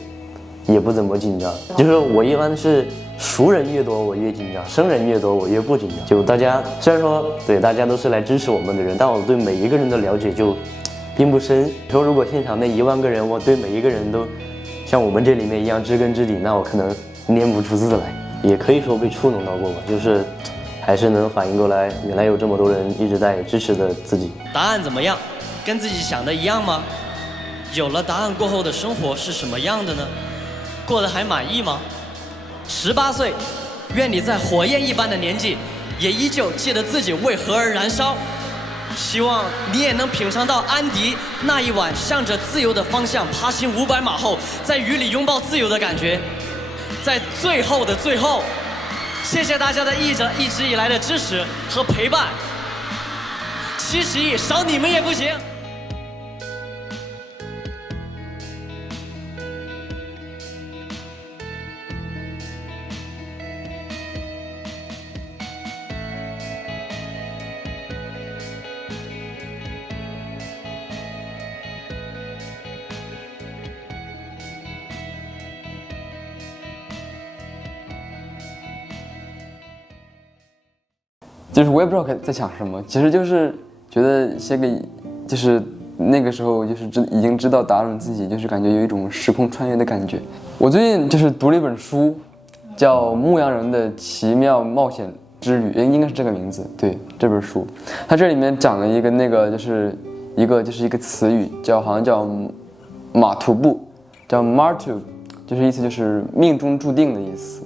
也不怎么紧张。就是我一般是熟人越多我越紧张，生人越多我越不紧张。就大家虽然说对大家都是来支持我们的人，但我对每一个人的了解就并不深。说如果现场那1万个人，我对每一个人都像我们这里面一样知根知底，那我可能念不出字来。也可以说被触动到过吧，就是还是能反应过来，原来有这么多人一直在支持着自己。答案怎么样？跟自己想的一样吗？有了答案过后的生活是什么样的呢？过得还满意吗？18岁，愿你在火焰一般的年纪，也依旧记得自己为何而燃烧。希望你也能品尝到安迪那一晚向着自由的方向爬行500码后，在雨里拥抱自由的感觉。在最后的最后，谢谢大家的一直以来的支持和陪伴。70亿，少你们也不行。就是我也不知道在想什么，其实就是觉得写给，就是那个时候就是已经知道答案的自己，就是感觉有一种时空穿越的感觉。我最近就是读了一本书，叫《牧羊人的奇妙冒险之旅》，应该是这个名字。对，这本书，它这里面讲了一个那个就是一个词语，好像叫马图布，叫 martu， 就是意思就是命中注定的意思。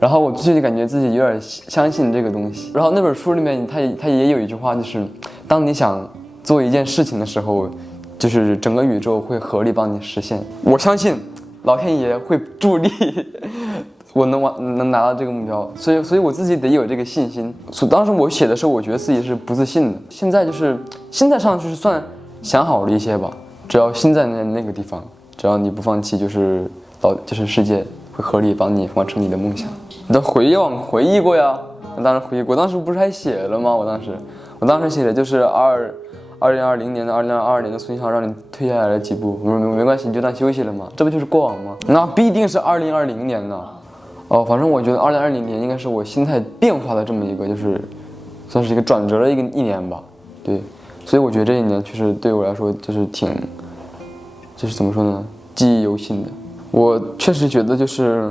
然后我最近感觉自己有点相信这个东西。然后那本书里面它也有一句话，就是当你想做一件事情的时候，就是整个宇宙会合力帮你实现。我相信老天爷会助力我能拿到这个目标，所以我自己得有这个信心。当时我写的时候，我觉得自己是不自信的。现在就是心态上就是算想好了一些吧，只要心在那个地方，只要你不放弃，就是世界会合力帮你完成你的梦想。你的回忆过呀？我当然回忆过，当时不是还写了吗？我当时写的就是2020年的2022年的孙翔让你退下来了几步，我说没关系，你就当休息了嘛，这不就是过往吗？那必定是2020年呢。哦，反正我觉得2020年应该是我心态变化的这么一个，就是算是一个转折的一年吧。对，所以我觉得这一年确实对我来说就是就是怎么说呢，记忆犹新的。我确实觉得就是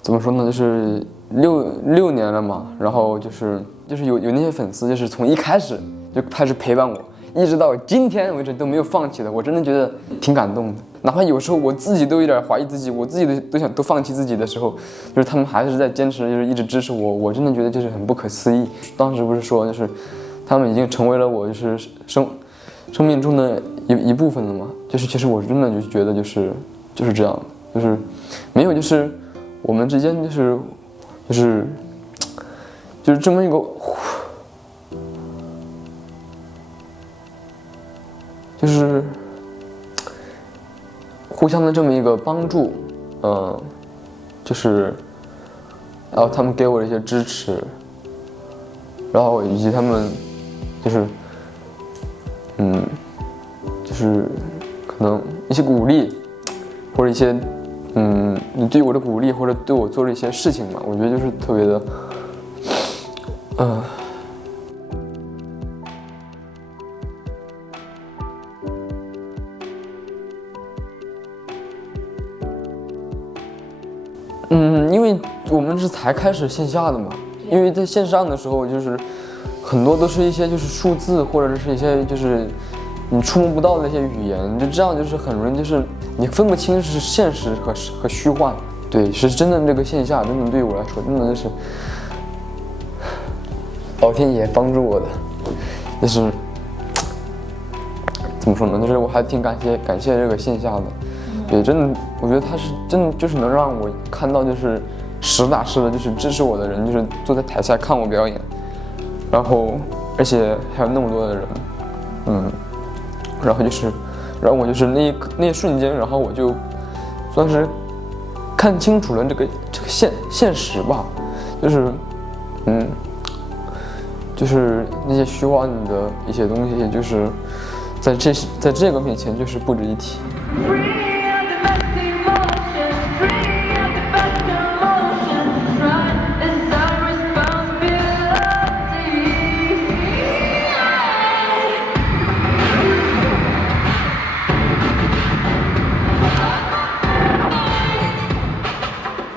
怎么说呢，就是六年了嘛，然后就是有那些粉丝，就是从一开始就开始陪伴我，一直到今天为止都没有放弃的，我真的觉得挺感动的。哪怕有时候我自己都有点怀疑自己，我自己都放弃自己的时候，就是他们还是在坚持，就是一直支持我，我真的觉得就是很不可思议。当时不是说就是他们已经成为了我就是生命中的一部分了嘛，就是其实我真的就觉得就是这样，就是没有就是我们之间就是这么一个就是互相的这么一个帮助，就是然后他们给我的一些支持，然后以及他们就是可能一些鼓励，或者一些你对我的鼓励，或者对我做了一些事情嘛，我觉得就是特别的因为我们是才开始线下的嘛，因为在线上的时候就是很多都是一些就是数字，或者是一些就是你触摸不到的那些语言，就这样就是很容易就是你分不清是现实和虚幻。对，是真的这个线下真的对我来说真的是老天爷帮助我的，就是怎么说呢，就是我还挺感谢这个线下的。对，真的，我觉得他是真的，就是能让我看到，就是实打实的，就是支持我的人，就是坐在台下看我表演，然后而且还有那么多的人，然后我就是那一瞬间，然后我就算是看清楚了这个现实吧，就是那些虚幻的一些东西，就是在这个面前就是不值一提。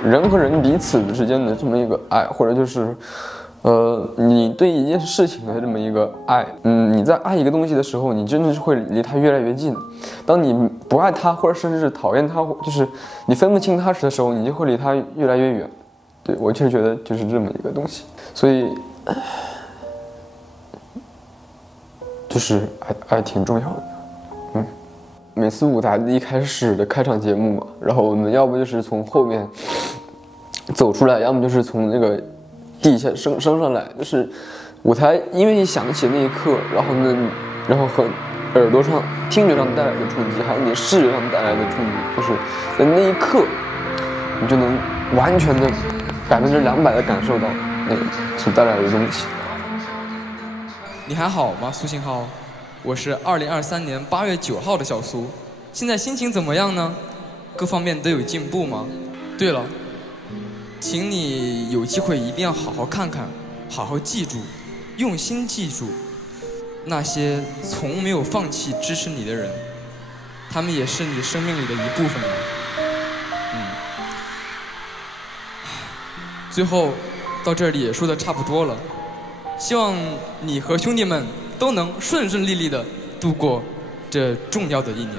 人和人彼此之间的这么一个爱，或者就是你对一件事情的这么一个爱，你在爱一个东西的时候，你真的是会离它越来越近。当你不爱它，或者甚至是讨厌它，就是你分不清它的时候，你就会离它越来越远。对，我确实觉得就是这么一个东西，所以就是爱挺重要的。每次舞台的一开始的开场节目嘛，然后我们要不就是从后面走出来，要么就是从那个地下升上来，就是舞台因为一响起那一刻，然后和耳朵上、听觉上带来的冲击，还有你视觉上带来的冲击，就是在那一刻，你就能完全的200%的感受到那个所带来的东西。你还好吗，苏信浩？我是2023年8月9号的小苏，现在心情怎么样呢？各方面都有进步吗？对了，请你有机会一定要好好看看，好好记住，用心记住那些从没有放弃支持你的人，他们也是你生命里的一部分。最后到这里也说的差不多了，希望你和兄弟们都能顺顺利利的度过这重要的一年。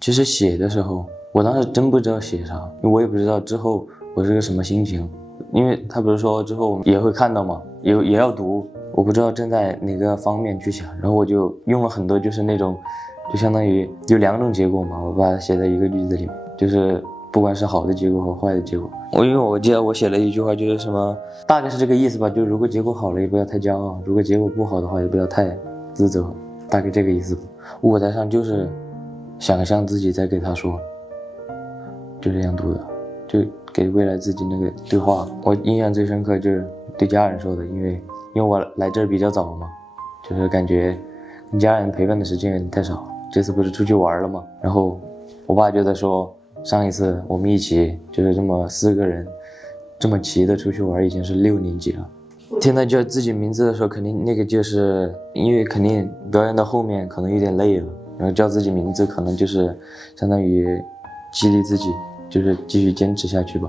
其实写的时候，我当时真不知道写啥，因为我也不知道之后我是个什么心情。因为他不是说之后也会看到嘛，也要读，我不知道站在哪个方面去想，然后我就用了很多就是那种，就相当于有2种结果嘛，我把它写在一个句子里面，就是不管是好的结果和坏的结果。因为我记得我写了一句话，就是什么，大概是这个意思吧，就如果结果好了也不要太骄傲，如果结果不好的话也不要太自责，大概这个意思。舞台上就是想象自己在给他说，就这样读的，就给未来自己那个对话。我印象最深刻就是对家人说的，因为我来这儿比较早嘛，就是感觉跟家人陪伴的时间有点太少。这次不是出去玩了嘛，然后我爸就在说，上一次我们一起就是这么4个人这么齐的出去玩，已经是6年级了。听到叫自己名字的时候，肯定那个就是因为肯定表演到后面可能有点累了，然后叫自己名字可能就是相当于激励自己，就是继续坚持下去吧。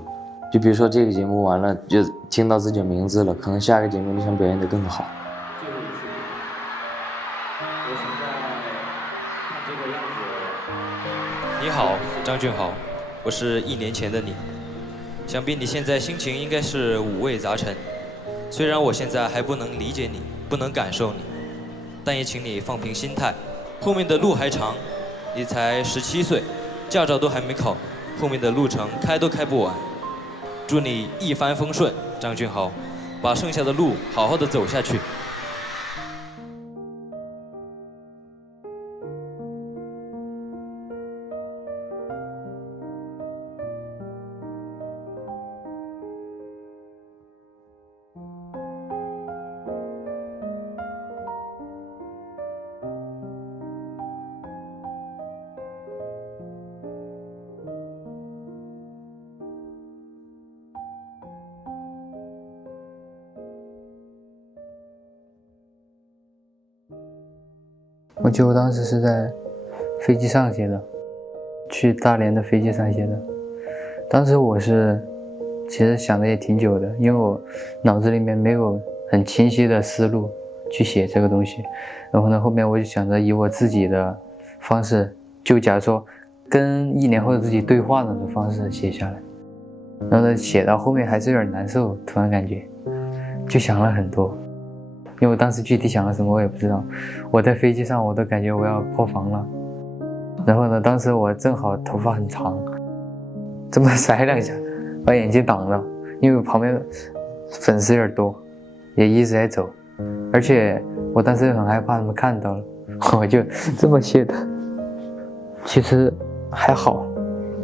就比如说这个节目完了，就听到自己的名字了，可能下个节目你想表演得更好。你好，张俊豪，我是1年前的你。想必你现在心情应该是五味杂陈。虽然我现在还不能理解你，不能感受你，但也请你放平心态。后面的路还长，你才17岁，驾照都还没考，后面的路程开都开不完。祝你一帆风顺，张俊豪，把剩下的路好好的走下去。我记得我当时是在飞机上写的，去大连的飞机上写的。当时我是其实想的也挺久的，因为我脑子里面没有很清晰的思路去写这个东西。然后呢，后面我就想着以我自己的方式，就假如说跟1年后的自己对话那种方式写下来。然后呢，写到后面还是有点难受，突然感觉就想了很多。因为我当时具体想了什么我也不知道，我在飞机上我都感觉我要破防了。然后呢，当时我正好头发很长，这么甩2下把眼睛挡了，因为我旁边粉丝有点多，也一直在走，而且我当时很害怕他们看到了，我就这么写的。其实还好，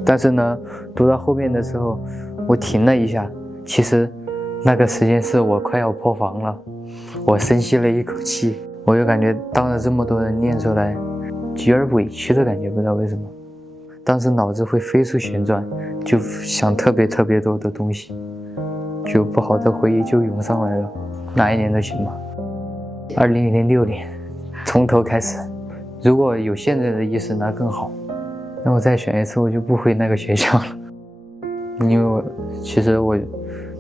但是呢，读到后面的时候我停了一下，其实那个时间是我快要破防了。我深吸了一口气，我就感觉当着这么多人念出来，有点委屈的感觉，不知道为什么。当时脑子会飞速旋转，就想特别多的东西，就不好的回忆就涌上来了。哪一年都行吧，2006年，从头开始。如果有现在的意识那更好，那我再选一次，我就不回那个学校了。因为其实我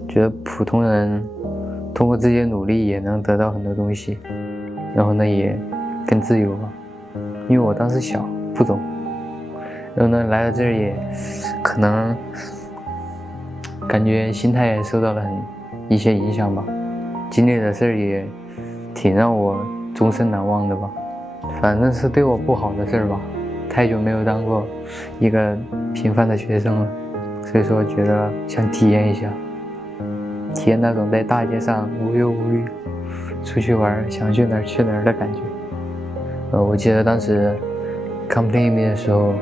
觉得普通人通过自己的努力也能得到很多东西，然后呢也更自由吧。因为我当时小不懂，然后呢来到这儿也可能感觉心态也受到了一些影响吧，经历的事儿也挺让我终身难忘的吧。反正是对我不好的事儿吧，太久没有当过一个平凡的学生了，所以说觉得想体验一下，体验那种在大街上无忧无虑出去玩，想去哪儿去哪儿的感觉。我记得当时 Complete Me 的时候，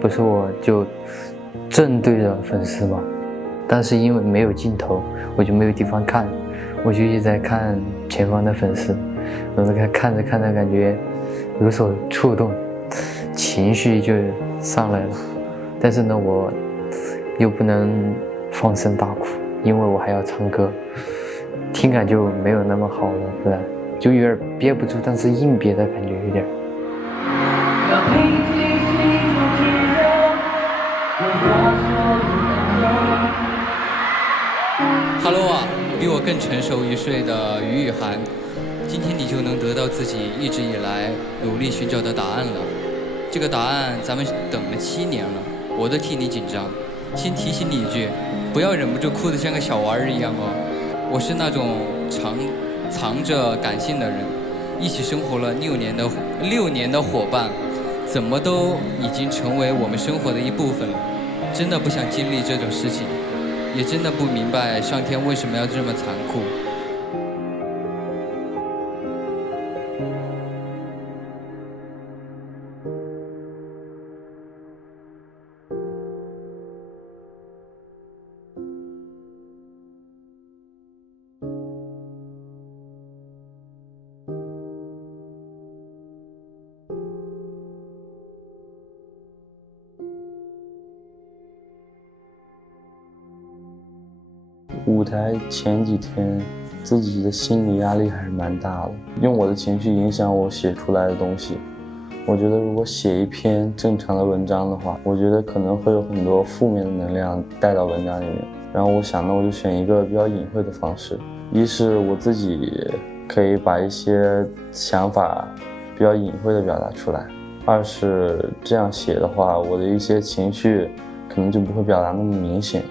不是我就正对着粉丝嘛，但是因为没有镜头，我就没有地方看，我就一直在看前方的粉丝，然后看着看着感觉有所触动，情绪就上来了。但是呢，我又不能放声大哭，因为我还要唱歌，听感就没有那么好了，不然就有点憋不住，但是硬憋的感觉有点。Hello 啊，比我更成熟1岁的于雨涵，今天你就能得到自己一直以来努力寻找的答案了。这个答案咱们等了7年了，我都替你紧张。先提醒你一句，不要忍不住哭得像个小娃儿一样哦。我是那种藏着感性的人，一起生活了6年的伙伴，怎么都已经成为我们生活的一部分了。真的不想经历这种事情，也真的不明白上天为什么要这么残酷。舞台前几天，自己的心理压力还是蛮大的，用我的情绪影响我写出来的东西。我觉得如果写一篇正常的文章的话，我觉得可能会有很多负面的能量带到文章里面。然后我想呢，我就选一个比较隐晦的方式，一是我自己可以把一些想法比较隐晦的表达出来，二是这样写的话，我的一些情绪可能就不会表达那么明显，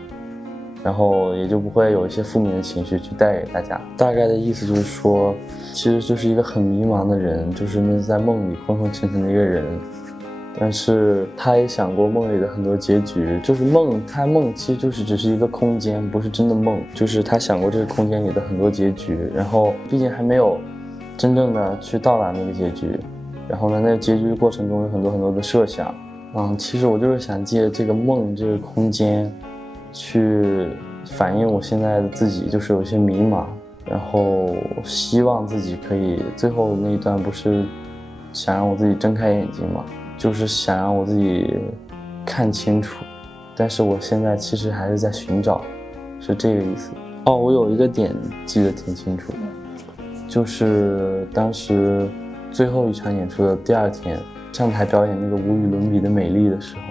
然后也就不会有一些负面的情绪去带给大家。大概的意思就是说，其实就是一个很迷茫的人，就是那在梦里昏昏沉沉的一个人，但是他也想过梦里的很多结局，就是梦其实就是只是一个空间，不是真的梦，就是他想过这个空间里的很多结局，然后毕竟还没有真正的去到达那个结局，然后呢，那个结局过程中有很多的设想，其实我就是想借这个梦这个空间去反映我现在的自己，就是有些迷茫，然后希望自己可以，最后那一段不是想让我自己睁开眼睛吗？就是想让我自己看清楚，但是我现在其实还是在寻找，是这个意思。我有一个点记得挺清楚的，就是当时最后一场演出的第2天上台表演那个无与伦比的美丽的时候，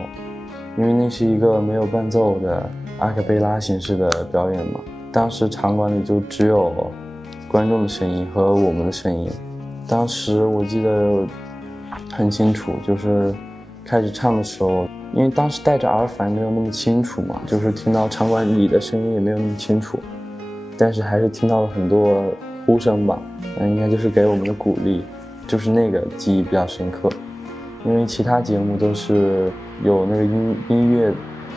因为那是一个没有伴奏的阿卡贝拉形式的表演嘛，当时场馆里就只有观众的声音和我们的声音。当时我记得很清楚，就是开始唱的时候，因为当时戴着耳返没有那么清楚嘛，就是听到场馆里的声音也没有那么清楚，但是还是听到了很多呼声吧，应该就是给我们的鼓励，就是那个记忆比较深刻。因为其他节目都是有那个音乐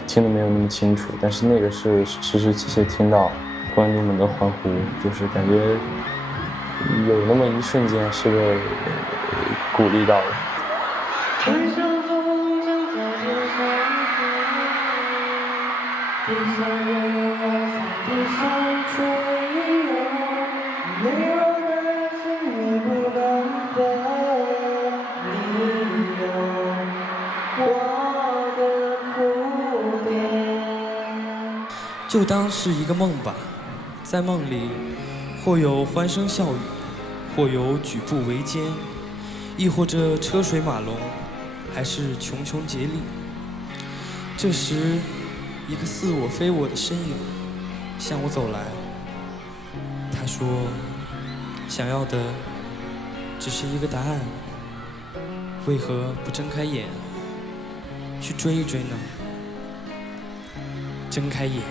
听得没有那么清楚，但是那个是实实切切听到观众们的欢呼，就是感觉有那么一瞬间是被鼓励到了。就当是一个梦吧，在梦里，或有欢声笑语，或有举步维艰，亦或者车水马龙，还是穷穷竭力。这时，一个似我非我的身影向我走来。他说，想要的只是一个答案，为何不睁开眼去追一追呢？睁开眼。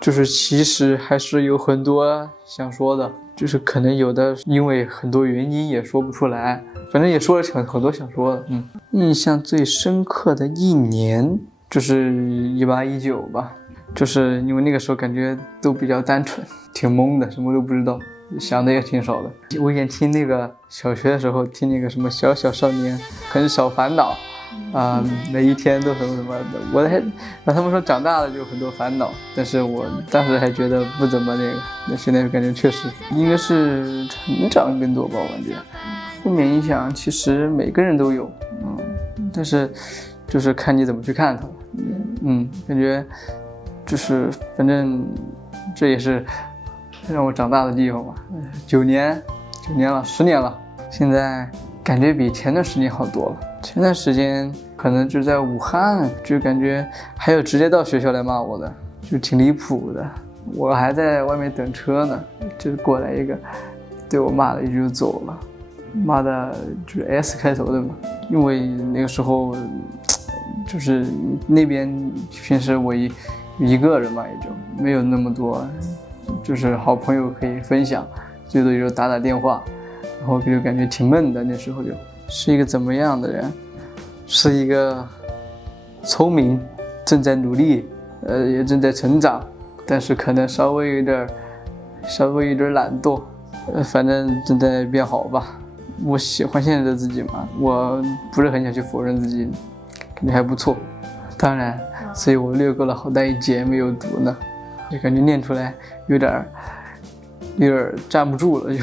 就是其实还是有很多想说的，就是可能有的因为很多原因也说不出来，反正也说了很多想说的。印象最深刻的一年就是18、19吧，就是因为那个时候感觉都比较单纯，挺懵的，什么都不知道，想的也挺少的。我以前听那个小学的时候听那个什么小小少年很少烦恼每一天都什么什么的，我还让他们说长大了就有很多烦恼，但是我当时还觉得不怎么那个，那现在感觉确实应该是成长更多吧，我感觉负面影响其实每个人都有，但是就是看你怎么去看它。感觉就是反正这也是让我长大的地方吧。9年了，10年了，现在感觉比前段时间好多了。前段时间可能就在武汉，就感觉还有直接到学校来骂我的，就挺离谱的。我还在外面等车呢，就过来一个对我骂了一句就走了，骂的就是 S 开头的嘛。因为那个时候就是那边平时我一个人嘛，也就没有那么多就是好朋友可以分享，最多就打电话，然后就感觉挺闷的。那时候就是一个怎么样的人，是一个聪明，正在努力，也正在成长，但是可能稍微有点懒惰，反正正在变好吧。我喜欢现在的自己嘛，我不是很想去否认自己，感觉还不错。当然，所以我略过了好大一节没有读呢，就感觉念出来有点站不住了，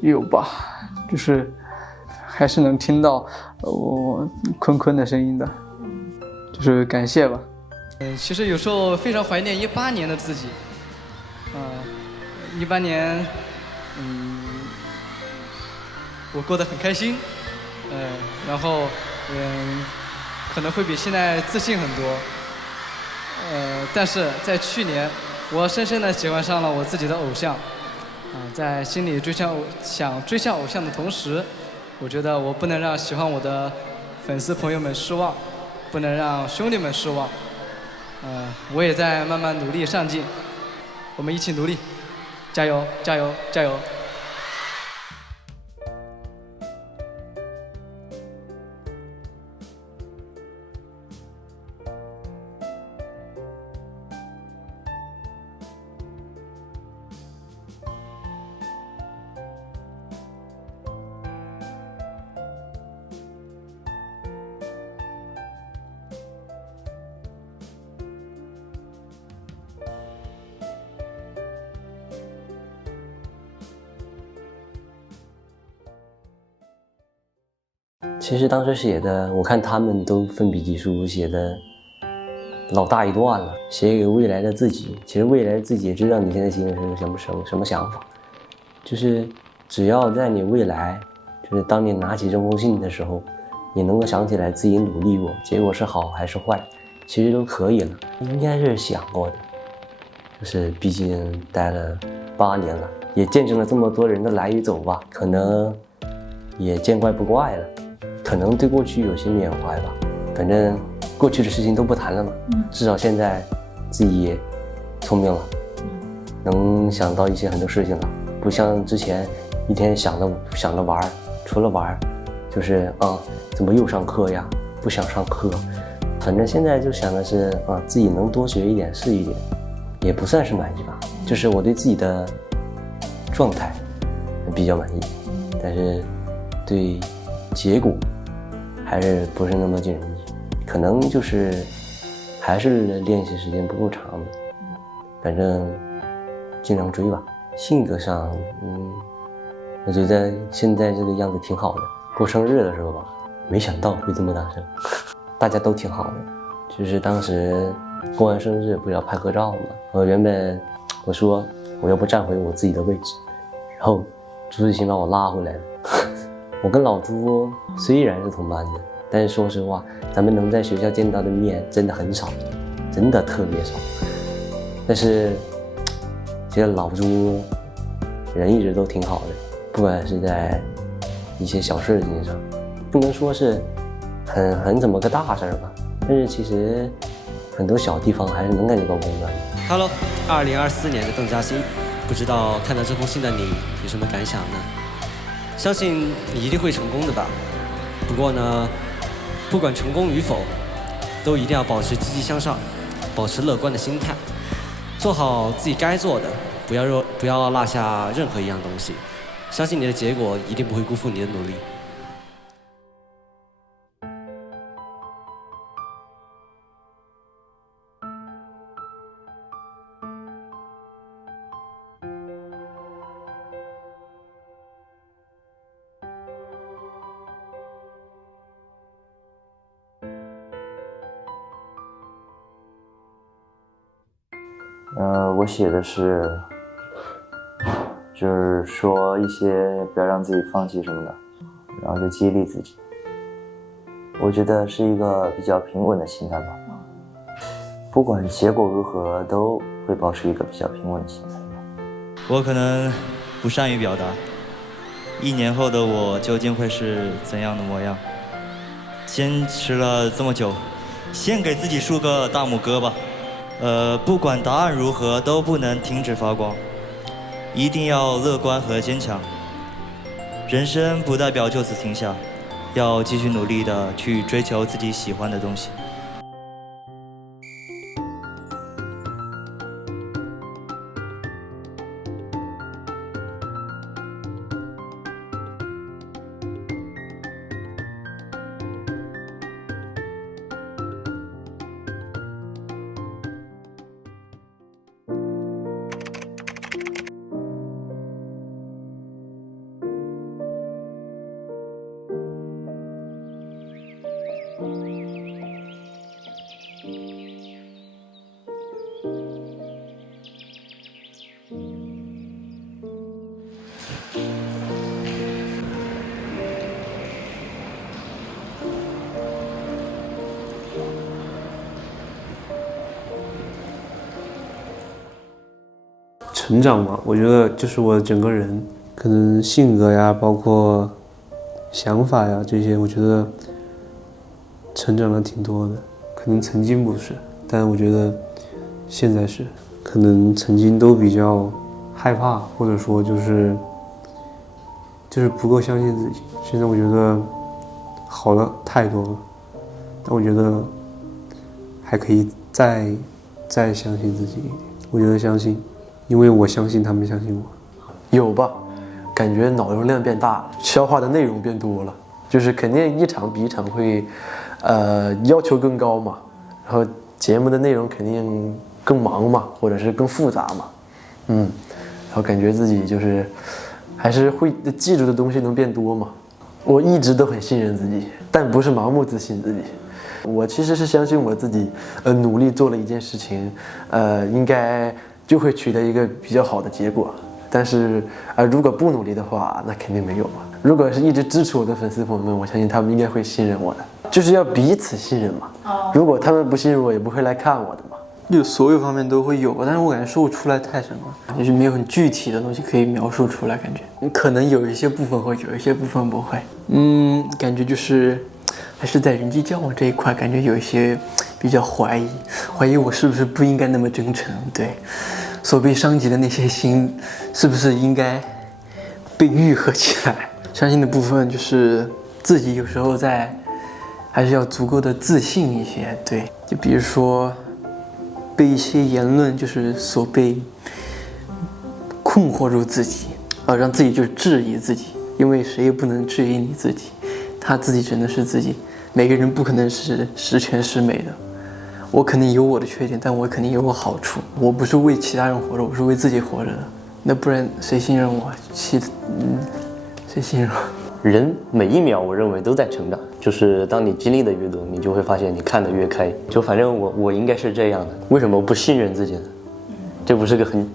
有吧，就是还是能听到我坤的声音的，就是感谢吧。其实有时候非常怀念18年的自己。18年，我过得很开心，然后可能会比现在自信很多。但是在去年，我深深地喜欢上了我自己的偶像。在心里想追向偶像的同时，我觉得我不能让喜欢我的粉丝朋友们失望，不能让兄弟们失望。我也在慢慢努力上进，我们一起努力，加油，加油，加油！其实当时写的，我看他们都奋笔疾书，写的老大一段了，写给未来的自己。其实未来的自己也知道你现在心里是什么想法，就是只要在你未来，就是当你拿起这封信的时候，你能够想起来自己努力过，结果是好还是坏，其实都可以了。应该是想过的，就是毕竟待了8年了，也见证了这么多人的来与走吧，可能也见怪不怪了。可能对过去有些缅怀吧，反正过去的事情都不谈了嘛。至少现在自己也聪明了，能想到一些很多事情了，不像之前一天想着玩，除了玩就是怎么又上课呀，不想上课。反正现在就想的是自己能多学一点是一点，也不算是满意吧，就是我对自己的状态比较满意，但是对结果还是不是那么尽人意，可能就是还是练习时间不够长的，反正尽量追吧。性格上，我觉得现在这个样子挺好的。过生日的时候吧，没想到会这么大声，大家都挺好的。就是当时过完生日不是要拍合照嘛，原本我说我要不站回我自己的位置，然后朱自清把我拉回来了。我跟老朱虽然是同班的，但是说实话，咱们能在学校见到的面真的很少，真的特别少。但是其实老朱人一直都挺好的，不管是在一些小事情上，不能说是很怎么个大事吧，但是其实很多小地方还是能感觉到温暖的。Hello，2024年的邓嘉欣，不知道看到这封信的你有什么感想呢？相信你一定会成功的吧。不过呢，不管成功与否，都一定要保持积极向上，保持乐观的心态，做好自己该做的，不要落下任何一样东西。相信你的结果一定不会辜负你的努力。我写的是，就是说一些不要让自己放弃什么的，然后就激励自己。我觉得是一个比较平稳的心态吧，不管结果如何，都会保持一个比较平稳的心态。我可能不善于表达，1年后的我究竟会是怎样的模样？坚持了这么久，先给自己竖个大拇哥吧。不管答案如何，都不能停止发光，一定要乐观和坚强。人生不代表就此停下，要继续努力的去追求自己喜欢的东西。成长嘛，我觉得就是我整个人可能性格呀，包括想法呀这些，我觉得成长了挺多的。可能曾经不是，但我觉得现在是。可能曾经都比较害怕，或者说就是不够相信自己。现在我觉得好了太多了，但我觉得还可以再相信自己一点。我觉得相信。因为我相信他们相信我。有吧，感觉脑容量变大了，消化的内容变多了，就是肯定一场比一场会要求更高嘛，然后节目的内容肯定更忙嘛，或者是更复杂嘛，然后感觉自己就是还是会记住的东西能变多嘛。我一直都很信任自己，但不是盲目自信自己。我其实是相信我自己，努力做了一件事情，应该就会取得一个比较好的结果。但是如果不努力的话，那肯定没有嘛。如果是一直支持我的粉丝朋友们，我相信他们应该会信任我的，就是要彼此信任嘛。如果他们不信任我，也不会来看我的嘛。就所有方面都会有，但是我感觉说不出来太什么，就是没有很具体的东西可以描述出来，感觉可能有一些部分会，有一些部分不会。感觉就是还是在人际交往这一块，感觉有一些比较怀疑我是不是不应该那么真诚，对，所被伤及的那些心，是不是应该被愈合起来？伤心的部分就是自己有时候还是要足够的自信一些，对，就比如说被一些言论就是所被困惑住自己，让自己就是质疑自己，因为谁也不能质疑你自己，他自己只能是自己每个人不可能是十全十美的，我肯定有我的缺点，但我肯定有我好处。我不是为其他人活着，我是为自己活着的。那不然谁信任我？谁信任我？人每一秒，我认为都在成长。就是当你经历的越多，你就会发现你看得越开。就反正我应该是这样的。为什么不信任自己呢？这不是个很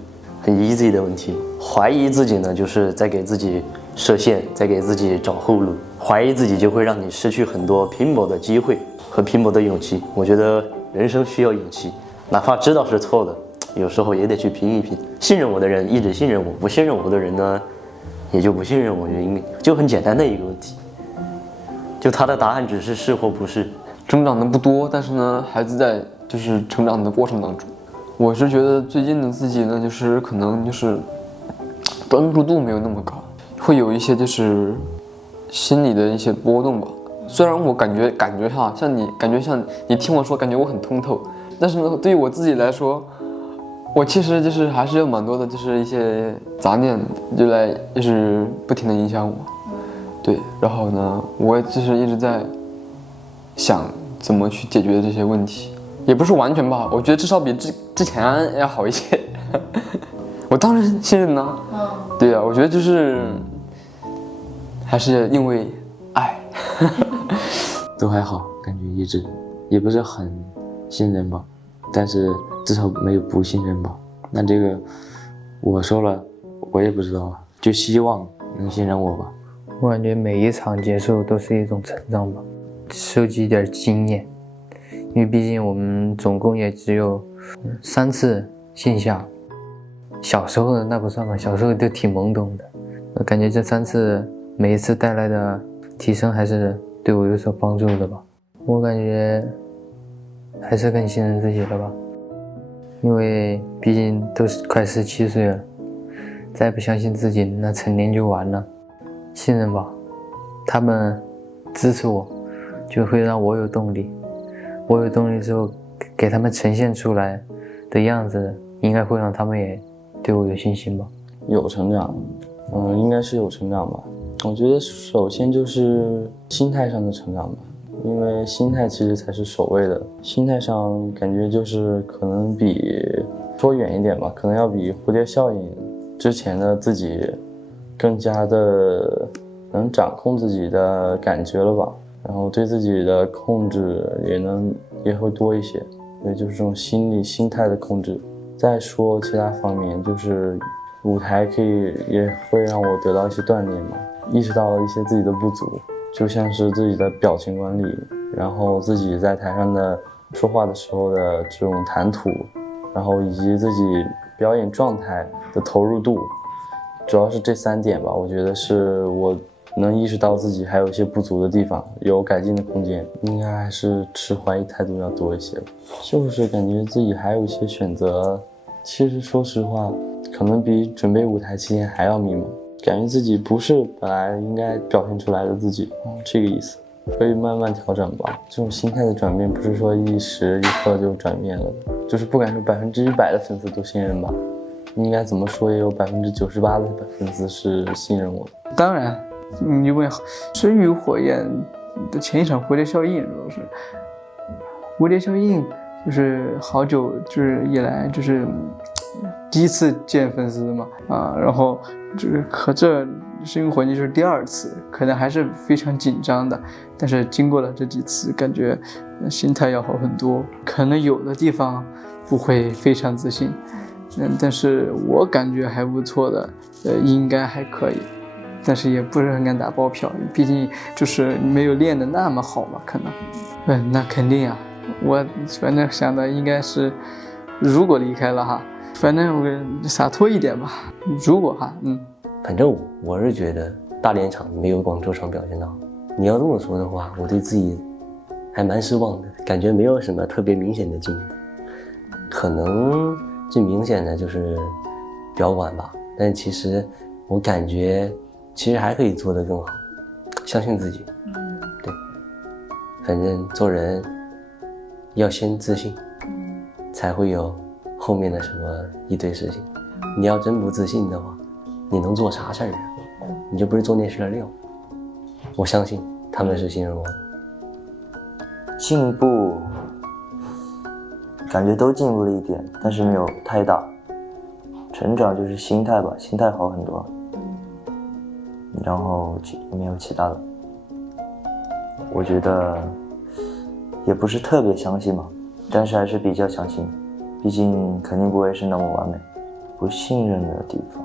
easy 的问题。怀疑自己呢，就是在给自己设限，在给自己找后路。怀疑自己就会让你失去很多拼搏的机会和拼搏的勇气。我觉得人生需要勇气，哪怕知道是错的，有时候也得去拼一拼。信任我的人一直信任我，不信任我的人呢，也就不信任我。就很简单的一个问题，就他的答案只是是或不是。成长的不多，但是呢，孩子在就是成长的过程当中。我是觉得最近的自己呢，就是可能就是专注度没有那么高，会有一些就是心理的一些波动吧。虽然我感觉像你听我说，感觉我很通透，但是呢，对于我自己来说，我其实就是还是有蛮多的，就是一些杂念就是不停的影响我。对，然后呢，我就是一直在想怎么去解决这些问题，也不是完全吧，我觉得至少比之前要好一些。我当然信任呢，对啊，我觉得就是还是因为爱。都还好，感觉一直也不是很信任吧，但是至少没有不信任吧。那这个我说了，我也不知道，就希望能信任我吧。我感觉每一场结束都是一种成长吧，收集一点经验，因为毕竟我们总共也只有3次线下，小时候的那不算吧，小时候都挺懵懂的。我感觉这3次每一次带来的提升还是对我有所帮助的吧。我感觉还是更信任自己了吧，因为毕竟都是快17岁了，再不相信自己，那成年就完了。信任吧，他们支持我，就会让我有动力。我有动力之后，给他们呈现出来的样子，应该会让他们也对我有信心吧。有成长，应该是有成长吧。我觉得首先就是心态上的成长吧，因为心态其实才是首位的。心态上感觉就是可能比说远一点吧，可能要比蝴蝶效应之前的自己更加的能掌控自己的感觉了吧，然后对自己的控制也会多一些，所以就是这种心态的控制。再说其他方面，就是舞台也会让我得到一些锻炼嘛，意识到了一些自己的不足，就像是自己的表情管理，然后自己在台上的说话的时候的这种谈吐，然后以及自己表演状态的投入度。主要是这3点吧，我觉得是我能意识到自己还有一些不足的地方，有改进的空间，应该还是持怀疑态度要多一些吧。就是感觉自己还有一些选择，其实说实话，可能比准备舞台期间还要迷茫，感觉自己不是本来应该表现出来的自己，这个意思。可以慢慢调整吧，这种心态的转变不是说一时一刻就转变了的，就是不敢说100%的粉丝都信任吧。应该怎么说，也有98%的粉丝是信任我的。当然，你问《生于火焰》的前一场蝴蝶效应，主要是蝴蝶效应，就是好久就是以来就是第一次见粉丝嘛，然后就是和这生于火焰就是第2次，可能还是非常紧张的，但是经过了这几次，感觉心态要好很多，可能有的地方不会非常自信。但是我感觉还不错的，应该还可以，但是也不是很敢打包票，毕竟就是没有练得那么好嘛，可能。那肯定啊，我反正想的应该是，如果离开了哈，反正我洒脱一点吧，如果哈，反正我是觉得大连场没有广州场表现到，你要这么说的话，我对自己还蛮失望的，感觉没有什么特别明显的进步，可能最明显的就是表演吧，但其实我感觉其实还可以做得更好，相信自己。对，反正做人要先自信，才会有后面的什么一堆事情。你要真不自信的话，你能做啥事儿啊？你就不是做那事的料。我相信他们是信任我的。进步，感觉都进步了一点，但是没有太大。成长就是心态吧，心态好很多。然后也没有其他的。我觉得也不是特别相信嘛，但是还是比较相信，毕竟肯定不会是那么完美。不信任的地方，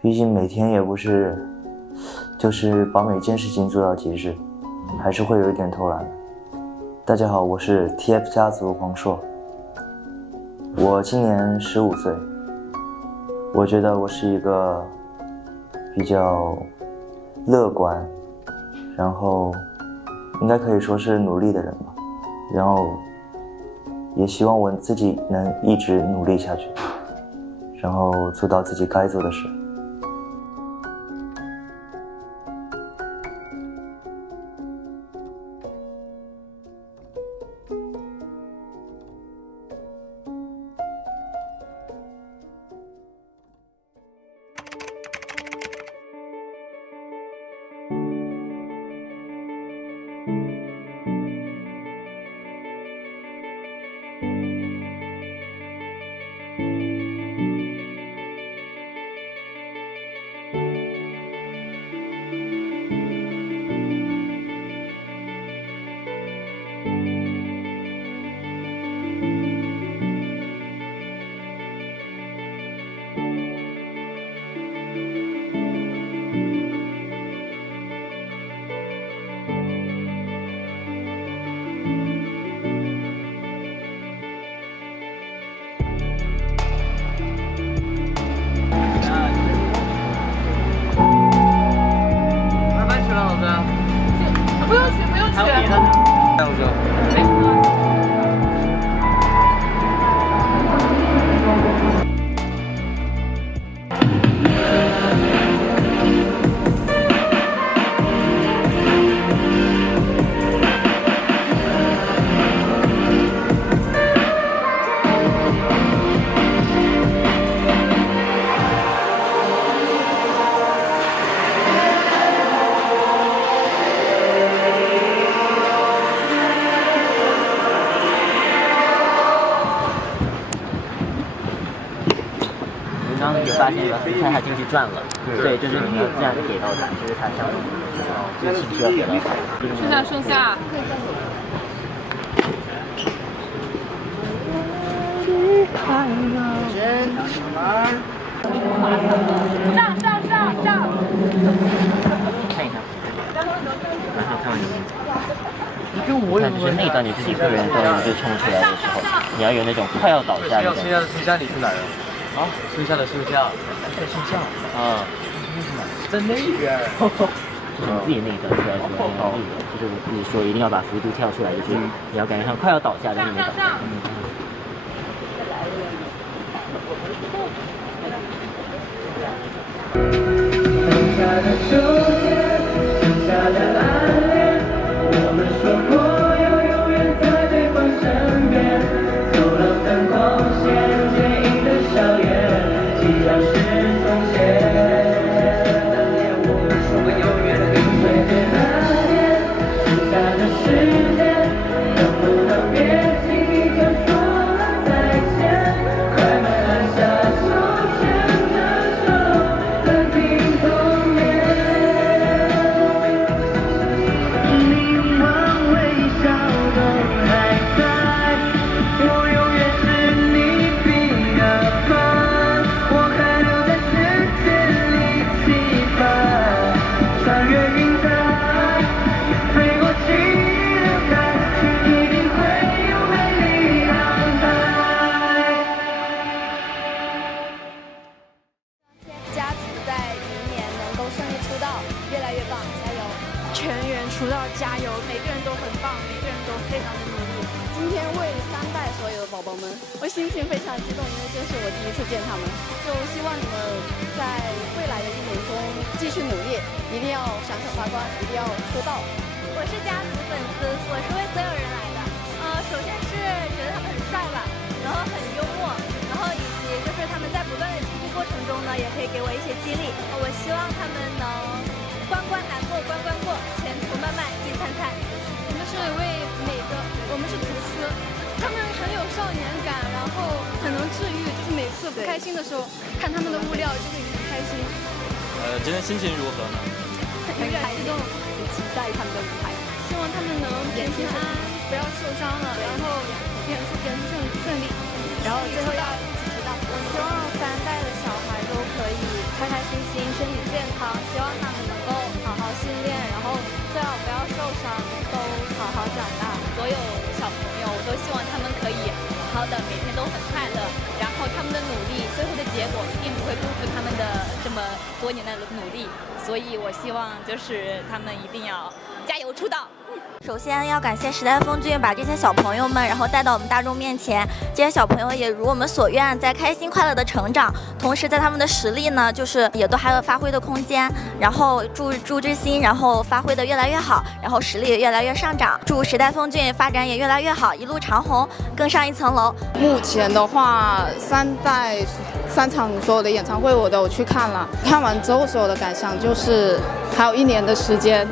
毕竟每天也不是就是把每件事情做到极致，还是会有一点偷懒的。大家好，我是 TF 家族黄硕，我今年15岁。我觉得我是一个比较乐观，然后应该可以说是努力的人吧，然后也希望我自己能一直努力下去，然后做到自己该做的事。发现了，看他进去转了，对，就是你要自然的给到他，就是他想就是情绪要给到他。剩下。上。看一下，马上看完你。看，就是那段你自己个人动力就冲出来的时候，你要有那种快要倒下的感觉。剩下的休假你去哪儿了？啊，剩下的休假在休假啊，在那边。就是你自己那一段出来的时候，就是我自己说一定要把幅度跳出来，就是你要感觉像快要倒下的那种感觉。剩下的秋天，剩下的暗恋，我们说过要永远在对方身边。走廊灯光线，剪影的笑颜，即将是从前。我们说过永远的对对那天，剩下的时间，能不能别轻易就说了再见？快慢按下手牵着手，暂停童年。凝望微笑都还在，我永远是你彼岸花，我还留在时间里期盼，穿越云彩，飞过七里的海，一定会有美丽安排。家族在明年能够顺利出道，越来越棒，加油！全员出道，加油！每个人都很棒，每个人都非常的努力。今天为3代所有的宝宝们，我心情非常激动，因为这是我第一次见他们。就希望你们在未来的1年中继续努力，一定要闪闪发光，一定要出道。我是家族粉丝，我是为所有人来的。首先是觉得他们很帅吧，然后很幽默，然后以及就是他们在不断的进步过程中呢，也可以给我一些激励。我希望他们能关关难过关关过，前途漫漫进参参。我们是为每个心的时候，看他们的物料就会很开心。今天心情如何呢？很激动，很期待他们的舞台，希望他们能平平安安，不要受伤了，然后演出顺利，然后最后要一起知道。我希望3代的小孩都可以开开心心，身体健康，希望他们能够好好训练，然后最好不要受伤，都好好长大。所有小朋友，我都希望他们可以好好的，每天都很快乐，然后他们的努力，最后的结果并不会辜负他们的这么多年的努力，所以我希望就是他们一定要加油出道。首先要感谢时代峰峻把这些小朋友们然后带到我们大众面前，这些小朋友也如我们所愿，在开心快乐的成长，同时在他们的实力呢，就是也都还有发挥的空间。然后祝朱之心然后发挥的越来越好，然后实力也越来越上涨。祝时代峰峻发展也越来越好，一路长虹，更上一层楼。目前的话，3代3场所有的演唱会我都有去看了，看完之后所有的感想就是还有1年的时间。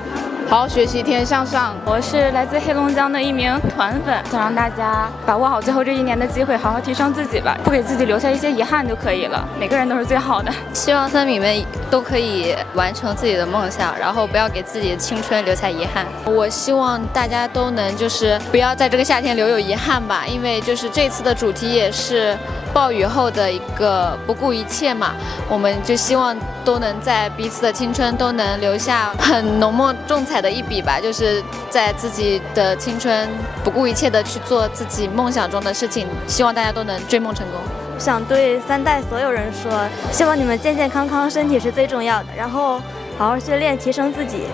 好好学习，天天向上。我是来自黑龙江的一名团粉，想让大家把握好最后这1年的机会，好好提升自己吧，不给自己留下一些遗憾就可以了。每个人都是最好的。希望3米们都可以完成自己的梦想，然后不要给自己的青春留下遗憾。我希望大家都能就是不要在这个夏天留有遗憾吧，因为就是这次的主题也是暴雨后的一个不顾一切嘛，我们就希望都能在彼此的青春都能留下很浓墨重彩的一笔吧，就是在自己的青春不顾一切的去做自己梦想中的事情，希望大家都能追梦成功。想对3代所有人说，希望你们健健康康，身体是最重要的，然后好好训练，提升自己。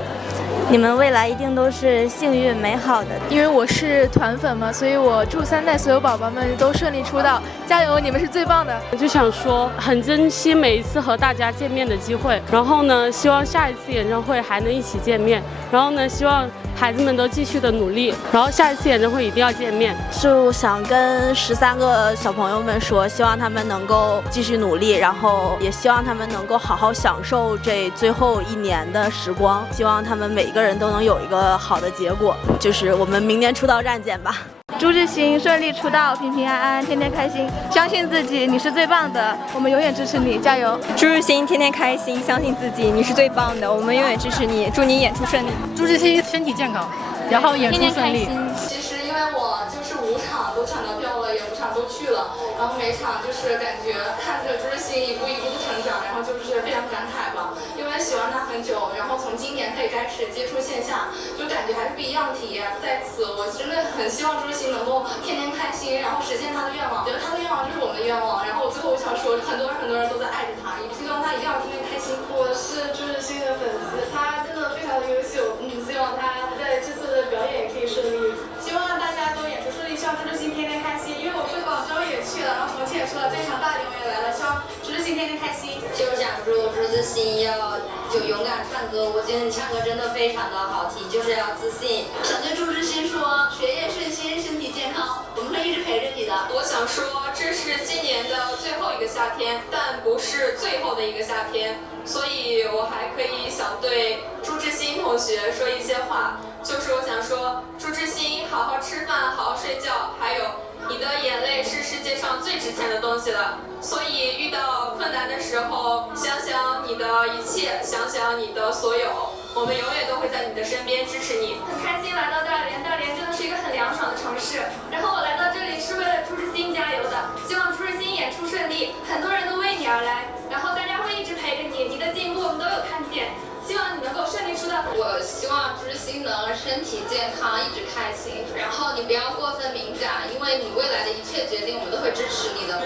你们未来一定都是幸运美好的。因为我是团粉嘛，所以我祝3代所有宝宝们都顺利出道，加油，你们是最棒的。我就想说，很珍惜每一次和大家见面的机会，然后呢，希望下一次演唱会还能一起见面，然后呢，希望孩子们都继续的努力，然后下一次演唱会一定要见面。就想跟13个小朋友们说，希望他们能够继续努力，然后也希望他们能够好好享受这最后1年的时光，希望他们每一个人都能有一个好的结果，就是我们明年出道战见吧。朱志鑫顺利出道，平平安安，天天开心，相信自己，你是最棒的，我们永远支持你，加油！朱志鑫天天开心，相信自己，你是最棒的，我们永远支持你，祝你演出顺利。朱志鑫身体健康，然后演出顺利。其实因为我就是5场都抢到票了，也5场都去了，然后每场就是感觉看着朱志鑫一步一步的成长，然后就是非常感慨吧，因为喜欢他很久，然后从今年可以开始接触线下，就感觉还是不一样的体验。在此，我真的很希望朱志鑫能够天天开心，然后实现他的愿望。觉得他的愿望就是我们的愿望。然后最后我想说，很多人都在爱着他，也希望他一定要天天开心。我是朱志鑫的粉丝，他真的非常的优秀，希望他在这次的表演也可以顺利。希望大家都演出顺利，希望朱志鑫天天开心。因为我是广州也去了，然后重庆也去了，这场大连我也来了，希望朱志鑫天天开心。就是想说朱志鑫要就勇敢唱歌，我觉得你唱歌真的非常的好听，就是要自信。想对朱志鑫说，学业顺心，身体健康，我们会一直陪着你的。我想说，这是今年的最后一个夏天，但不是最后的一个夏天，所以我还可以想对朱志鑫同学说一些话，就是我想说，朱志鑫，好好吃饭，好好睡觉，还有你的眼泪是世界上最值钱的东西了，所以遇到困难的时候，想想你的一切，想想你的所有，我们永远都会在你的身边支持你。很开心来到大连，大连真的是一个很凉爽的城市。然后我来到这里是为了朱志鑫加油的，希望朱志鑫演出顺利，很多人都为你而来，然后大家会一直陪着你，你的进步我们都有看见。希望你能够顺利出道。我希望朱志鑫能身体健康，一直开心。然后你不要过分敏感，因为你未来的一切决定，我们都会支持你的。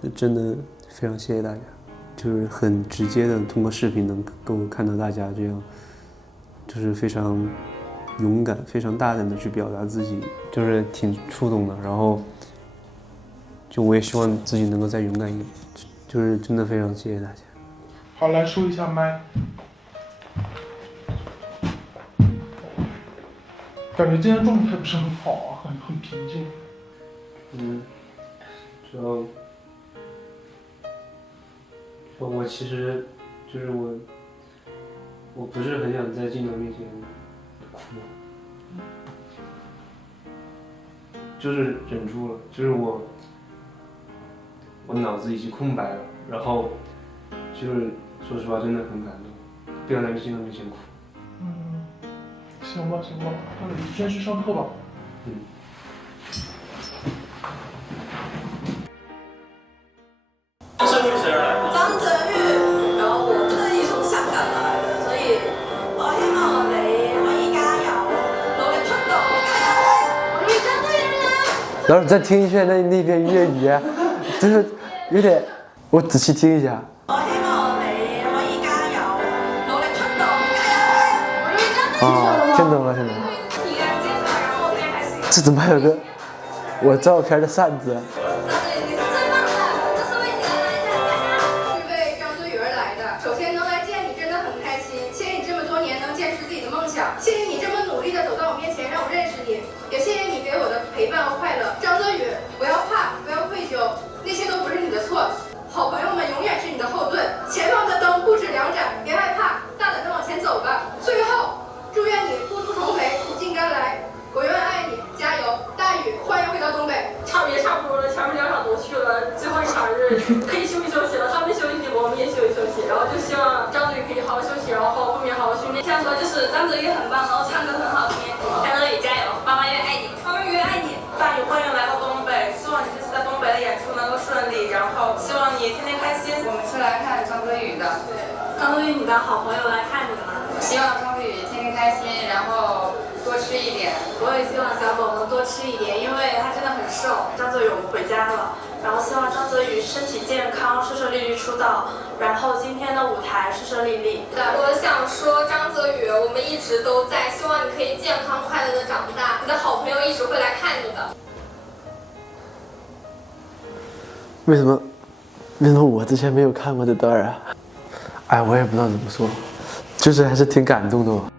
就真的非常谢谢大家，就是很直接的通过视频能够看到大家这样，就是非常勇敢、非常大胆的去表达自己，就是挺触动的。然后，就我也希望自己能够再勇敢一点，就是真的非常谢谢大家。好，来收一下麦。感觉今天状态不是很好啊，很平静。主要我其实就是我不是很想在镜头面前哭，就是忍住了，就是我脑子已经空白了，然后就是说实话真的很感动，不想在镜头面前哭。行吧，那你先去上课吧。张泽宇，然后我特意从香港來嘅，所以我希望你可以加油，努力出道，加油！我終於張澤宇啦！然后再聽一遍那遍粵語，就是有點，我仔細聽一下。我希望你可以加油，努力出道，加油！我終於張澤宇了！聽懂了。这怎么还有个我照片的扇子？谢谢你这么努力的走到我面前，让我认识你，也谢谢你给我的陪伴和快乐。张泽宇，不要怕，不要愧疚，那些都不是你的错。好朋友们永远是你的后盾，前方的灯不止两盏，别害怕，大胆的往前走吧。最后，祝愿你孤独重回，苦尽甘来。我永远爱你，加油！大宇，欢迎回到东北。差不多了，前面2场都去了，最后1场是可以休息了。他们休息，我们也休息。然后就希望张泽宇可以好好休息，然后后面好好训练。这样说就是张泽宇很棒，然后唱歌很好听。张泽宇加油，妈妈也爱你，妈妈也爱你。大宇欢迎来到东北，希望你这次在东北的演出能够顺利，然后希望你天天开心。我们是来看张泽宇的，对，张泽宇你的好朋友来看你了。希望张泽宇天天开心，然后多吃一点。我也希望小宝能多吃一点，因为他真的很瘦。张泽宇我们回家了，然后希望张泽宇身体健康，顺利出道，然后今天的舞台顺利。我想说，张泽宇，我们一直都在，希望你可以健康快乐的长大，你的好朋友一直会来看你的。为什么我之前没有看过这段啊？哎，我也不知道怎么说，就是还是挺感动的嘛，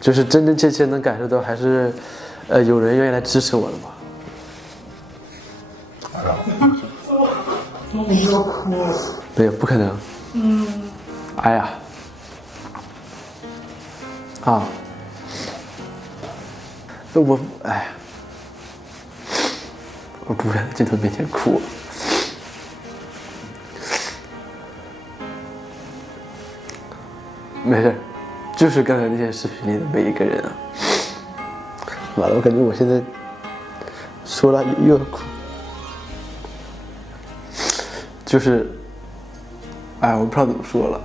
就是真真切切能感受到还是，有人愿意来支持我的嘛。我不要哭。没有，不可能。哎呀，我不敢在镜头面前哭。没事，就是刚才那些视频里的每一个人啊。完了，我感觉我现在说了又要哭。就是，我不知道怎么说了。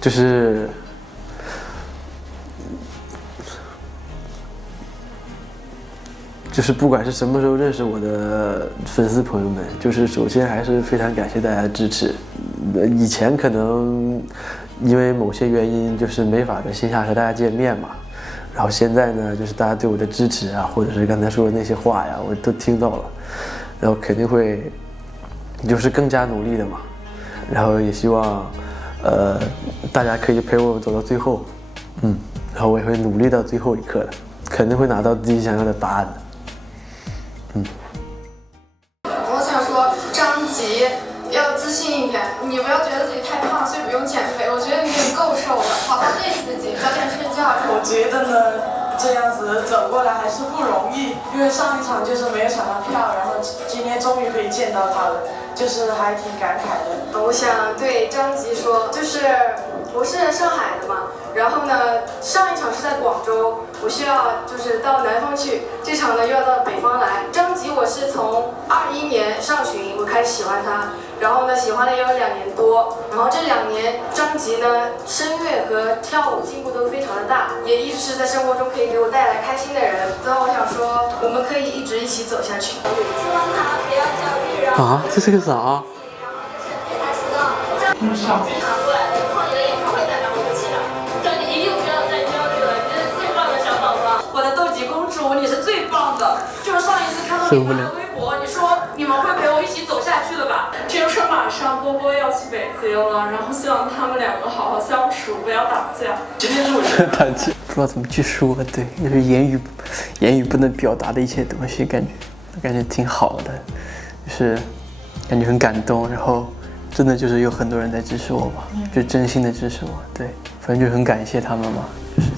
就是不管是什么时候认识我的粉丝朋友们，就是首先还是非常感谢大家的支持。以前可能因为某些原因，就是没法在线下和大家见面嘛。然后现在呢，就是大家对我的支持啊，或者是刚才说的那些话呀，我都听到了。然后肯定会，就是更加努力的嘛。然后也希望，大家可以陪我走到最后，然后我也会努力到最后一刻的，肯定会拿到自己想要的答案的。我想说，张吉要自信一点，你不要觉得自己太胖，所以不用减肥。我觉得你已经够瘦了，好好对自己，早点睡觉。我觉得呢，这样子走过来还是不容易，因为上一场就是没有抢到票，然后今天终于可以见到他了，就是还挺感慨的。我想对张吉说，就是我是上海的嘛，然后呢，上一场是在广州，我需要就是到南方去，这场呢又要到北方来。张吉我是从21年上旬我开始喜欢他，然后呢喜欢了也有2年多，然后这2年张吉呢声乐和跳舞进步都非常的大，也一直是在生活中可以给我带来开心的人。所以我想说，我们可以一直一起走下去。希望他不要焦虑，然后这是个啥？给他说到张吉拿过来的，然后你的演唱会代表我的气场。张吉一定不要再焦虑了，你是最棒的小宝宝。我的斗鸡公主，你是最棒的。就是上一次看到你发的微博，你说你们会陪我一起走下去的吧？听说马上波波要去北京了，然后希望他们2个好好相处，不要打架。今天是我打架，不知道怎么去说，对，就是言语不能表达的一些东西，感觉挺好的，就是感觉很感动，然后真的就是有很多人在支持我吧，就真心的支持我，对，反正就很感谢他们嘛，就是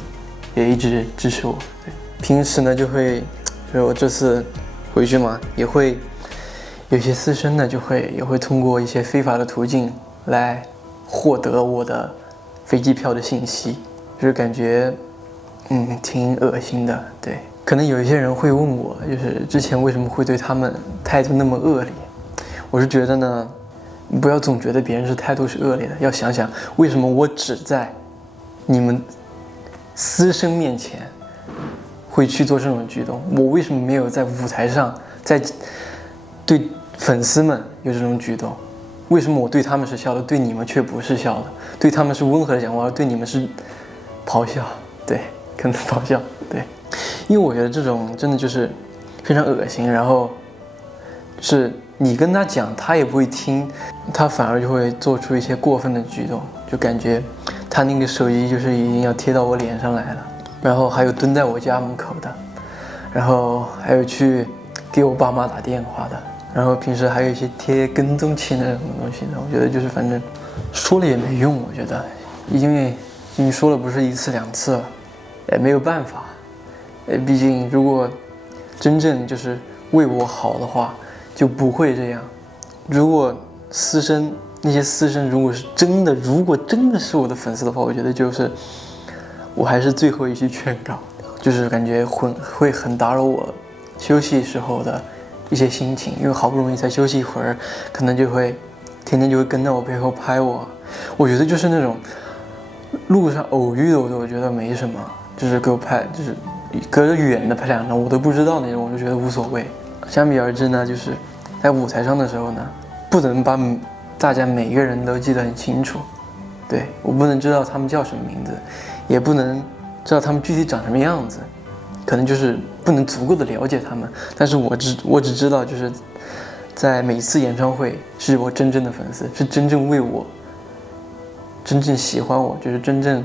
也一直支持我，对，平时呢就是我这次回去嘛，也会有些私生呢也会通过一些非法的途径来获得我的飞机票的信息，就是感觉挺恶心的。对，可能有一些人会问我，就是之前为什么会对他们态度那么恶劣？我是觉得呢，不要总觉得别人是态度是恶劣的，要想想为什么我只在你们私生面前会去做这种举动，我为什么没有在舞台上在对粉丝们有这种举动？为什么我对他们是笑的，对你们却不是笑的？对他们是温和的讲话，而对你们是咆哮。对，可能咆哮。对，因为我觉得这种真的就是非常恶心，然后是你跟他讲，他也不会听，他反而就会做出一些过分的举动，就感觉他那个手机就是已经要贴到我脸上来了，然后还有蹲在我家门口的，然后还有去给我爸妈打电话的，然后平时还有一些贴跟踪器那种东西的。我觉得就是反正说了也没用，我觉得因为已经说了不是1次2次了，也没有办法。毕竟如果真正就是为我好的话，就不会这样。如果那些私生如果真的是我的粉丝的话，我觉得就是我还是最后一句劝告，就是感觉会很打扰我休息时候的一些心情，因为好不容易才休息一会儿，可能就会天天就会跟在我背后拍我。我觉得就是那种路上偶遇的我觉得没什么，就是给我拍，就是隔着远的拍2张我都不知道那种，我就觉得无所谓。相比而知呢，就是在舞台上的时候呢，不能把大家每一个人都记得很清楚，对，我不能知道他们叫什么名字，也不能知道他们具体长什么样子，可能就是不能足够的了解他们。但是我只知道，就是在每次演唱会是我真正的粉丝，是真正为我、真正喜欢我，就是真正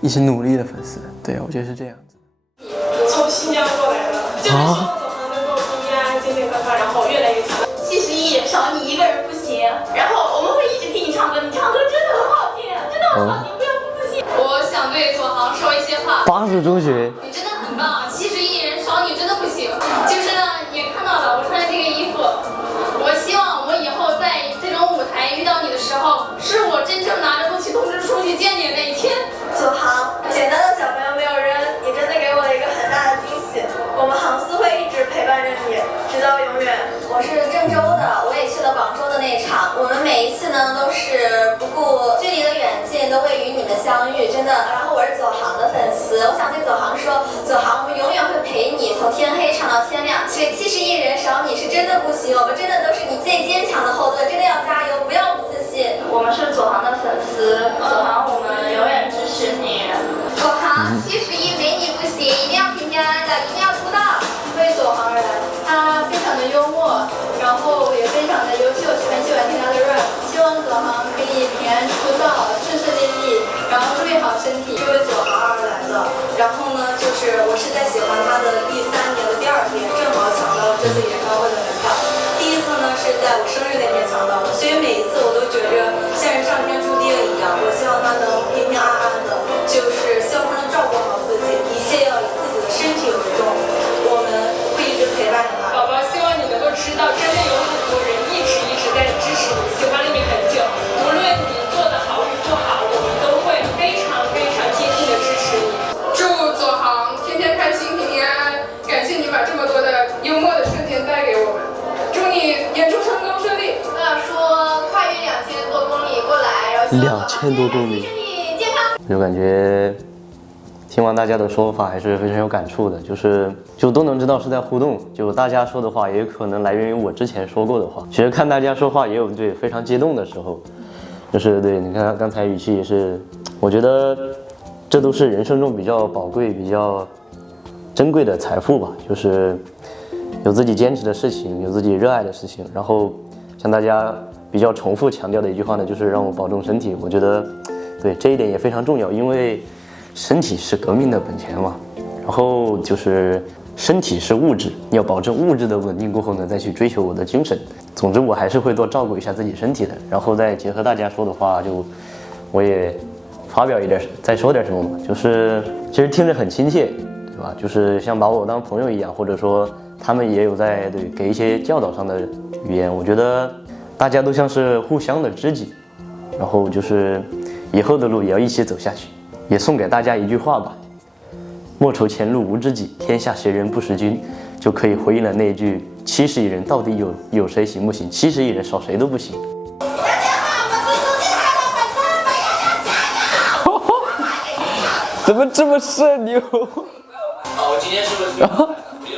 一起努力的粉丝。对，我觉得是这样子。从新疆过来的，就是希望走航能够平平安安、健健康康，然后越来越强。71少你一个人不行，然后我们会一直听你唱歌，你唱歌真的很好听，真的很好听，不要不自信。我想对左航说一些话。巴蜀中学，你真的很棒，71人少你真的不行。就是呢，也看到了我穿的这个衣服，我希望我以后在这种舞台遇到你的时候，是我真正拿着录取通知书去见你的那一天。左航，简单的小朋友没有扔，你真的给我了一个很大的惊喜。我们航司会一直陪伴着你，直到永远。我是郑州的，我也去了广州的那一场。我们每一次呢都是不顾距离的远近，都为与你们相遇，真的。然后我是左航的粉丝，我想对左航说，左航，我们永远会陪你从天黑唱到天亮。所以71人少你是真的不行，我们真的都是你最坚强的后盾，真的要加油，不要不自信。我们是左航的粉丝，左航我们永远支持你。左航71没你不行，一定要平平安安的，一定要出道。为左航而来，他非常的幽默，然后也非常的优秀，很喜欢听他的 rap。希望左航可以平安出道，顺顺利利，然后注意好身体。因为左航而来的，然后呢，就是我是在喜欢他的第3年的第2天，正好抢到了这次演唱会的门票。第一次呢是在我生日那天抢到的，所以每一次我都觉着像是上天注定一样。我希望他能平平安安的，就是希望他能照顾好自己，一切要以自己的身体为重。我们会一直陪伴着他。宝宝，希望你能够知道，真的有很多人一直在支持你，喜欢了你很久。无论你做的好与不好，我们都会非常非常坚定的支持你。祝左航天天开心，平平安安。感谢你把这么多的幽默的瞬间带给我们。祝你演出成功顺利。我想说，跨越2000多公里过来，然后2000多公里，祝你健康。就感觉听完大家的说法还是非常有感触的，就都能知道是在互动，就大家说的话也有可能来源于我之前说过的话。其实看大家说话也有对非常激动的时候，就是对你看刚才语气也是，我觉得这都是人生中比较宝贵、比较珍贵的财富吧，就是有自己坚持的事情，有自己热爱的事情，然后像大家比较重复强调的一句话呢，就是让我保重身体。我觉得对这一点也非常重要，因为身体是革命的本钱嘛，然后就是身体是物质，你要保证物质的稳定过后呢，再去追求我的精神。总之我还是会多照顾一下自己身体的，然后再结合大家说的话，就我也发表一点，再说点什么嘛，就是其实听着很亲切，对吧？就是像把我当朋友一样，或者说他们也有在给一些教导上的语言。我觉得大家都像是互相的知己，然后就是以后的路也要一起走下去。也送给大家一句话吧：莫愁前路无知己，天下谁人不识君。就可以回应了那句70亿人到底有谁行不行？70亿人少谁都不行。怎么这么社牛？我今天是不是比较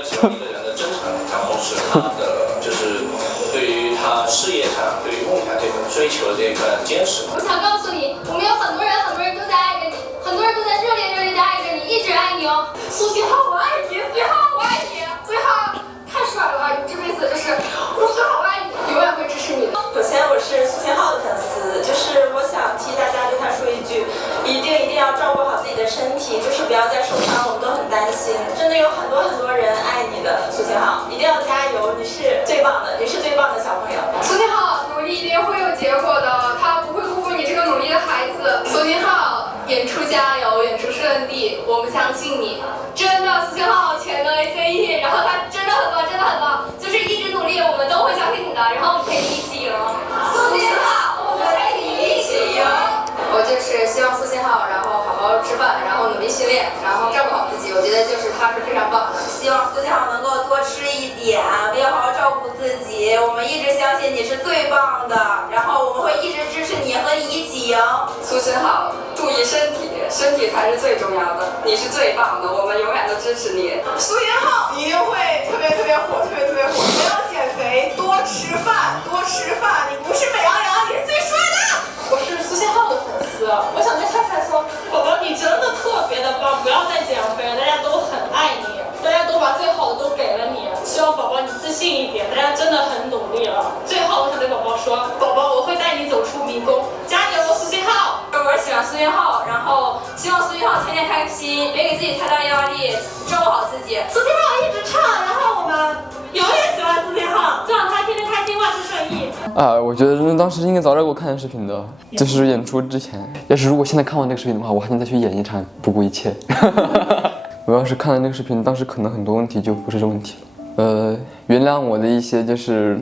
喜欢一个人的真诚，然后是他的就是对于他事业上、对于梦想这份追求的这份坚持。我想告诉你，我们有很多人都在爱着你，很多人都在热烈地爱着你，一直爱你哦。苏信浩，我爱你，苏信浩，我爱你，苏信浩太帅了，你这辈子就是苏信浩，我爱你，永远会支持你的。首先，我是苏信浩的粉丝，就是我想替大家对他说一句，一定要照顾好自己的身体，就是不要再受伤，我们都很担心。真的有很多人爱你的，苏信浩，一定要加油，你是最棒的，你是最棒的小朋友。苏信浩，努力一定会有结果的，他不会辜负你这个努力的孩子。苏信浩，演出加油，演出顺利，我们相信你。真的，苏信浩全能 ACE， 然后他真的很棒，真的很棒，就是一直努力，我们都会相信你的，然后陪你一起赢。苏信浩，我们陪你一起赢。我就是希望苏信浩，然后好好吃饭，然后努力训练，然后照顾好自己。我觉得就是他是非常棒的。希望苏信浩能够多吃一点，要好好照顾自己。我们一直相信你是最棒的，然后我们会一直支持你，和你一起赢。苏信浩，注意身体，身体才是最重要的。你是最棒的，我们永远都支持你。苏信浩一定会特别火，特别火。不要减肥，多吃饭，你不是美羊羊，你是最帅的。我是苏信浩的粉丝，我想对菜菜说，宝宝你真的特别的棒，不要再减肥了，大家都很爱你，大家都把最好的都给了你，希望宝宝你自信一点，大家真的很努力了。最后我想对宝宝说，宝宝我会带你走出迷宫，加油苏信浩！我喜欢苏信浩，然后希望苏信浩天天开心，别给自己太大压力，照顾好自己。苏信浩一直唱，然后我们永远喜欢苏信浩，就让他天天开心，万事顺意。我觉得当时应该早点给我看视频的，就是演出之前。要是如果现在看完这个视频的话，我还能再去演一场不顾一切。我要是看了那个视频，当时可能很多问题就不是这问题了。原谅我的一些就是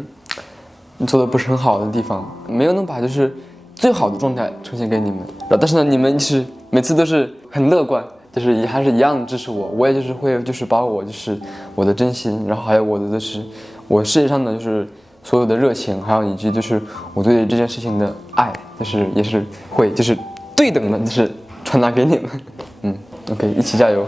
做的不是很好的地方，没有能把就是最好的状态呈现给你们。但是呢，你们就是每次都是很乐观，就是还是一样的支持我。我也就是会就是把我就是我的真心，然后还有我的就是我事业上的就是所有的热情，还有以及就是我对这件事情的爱，就是也是会就是对等的，就是传达给你们。OK， 一起加油。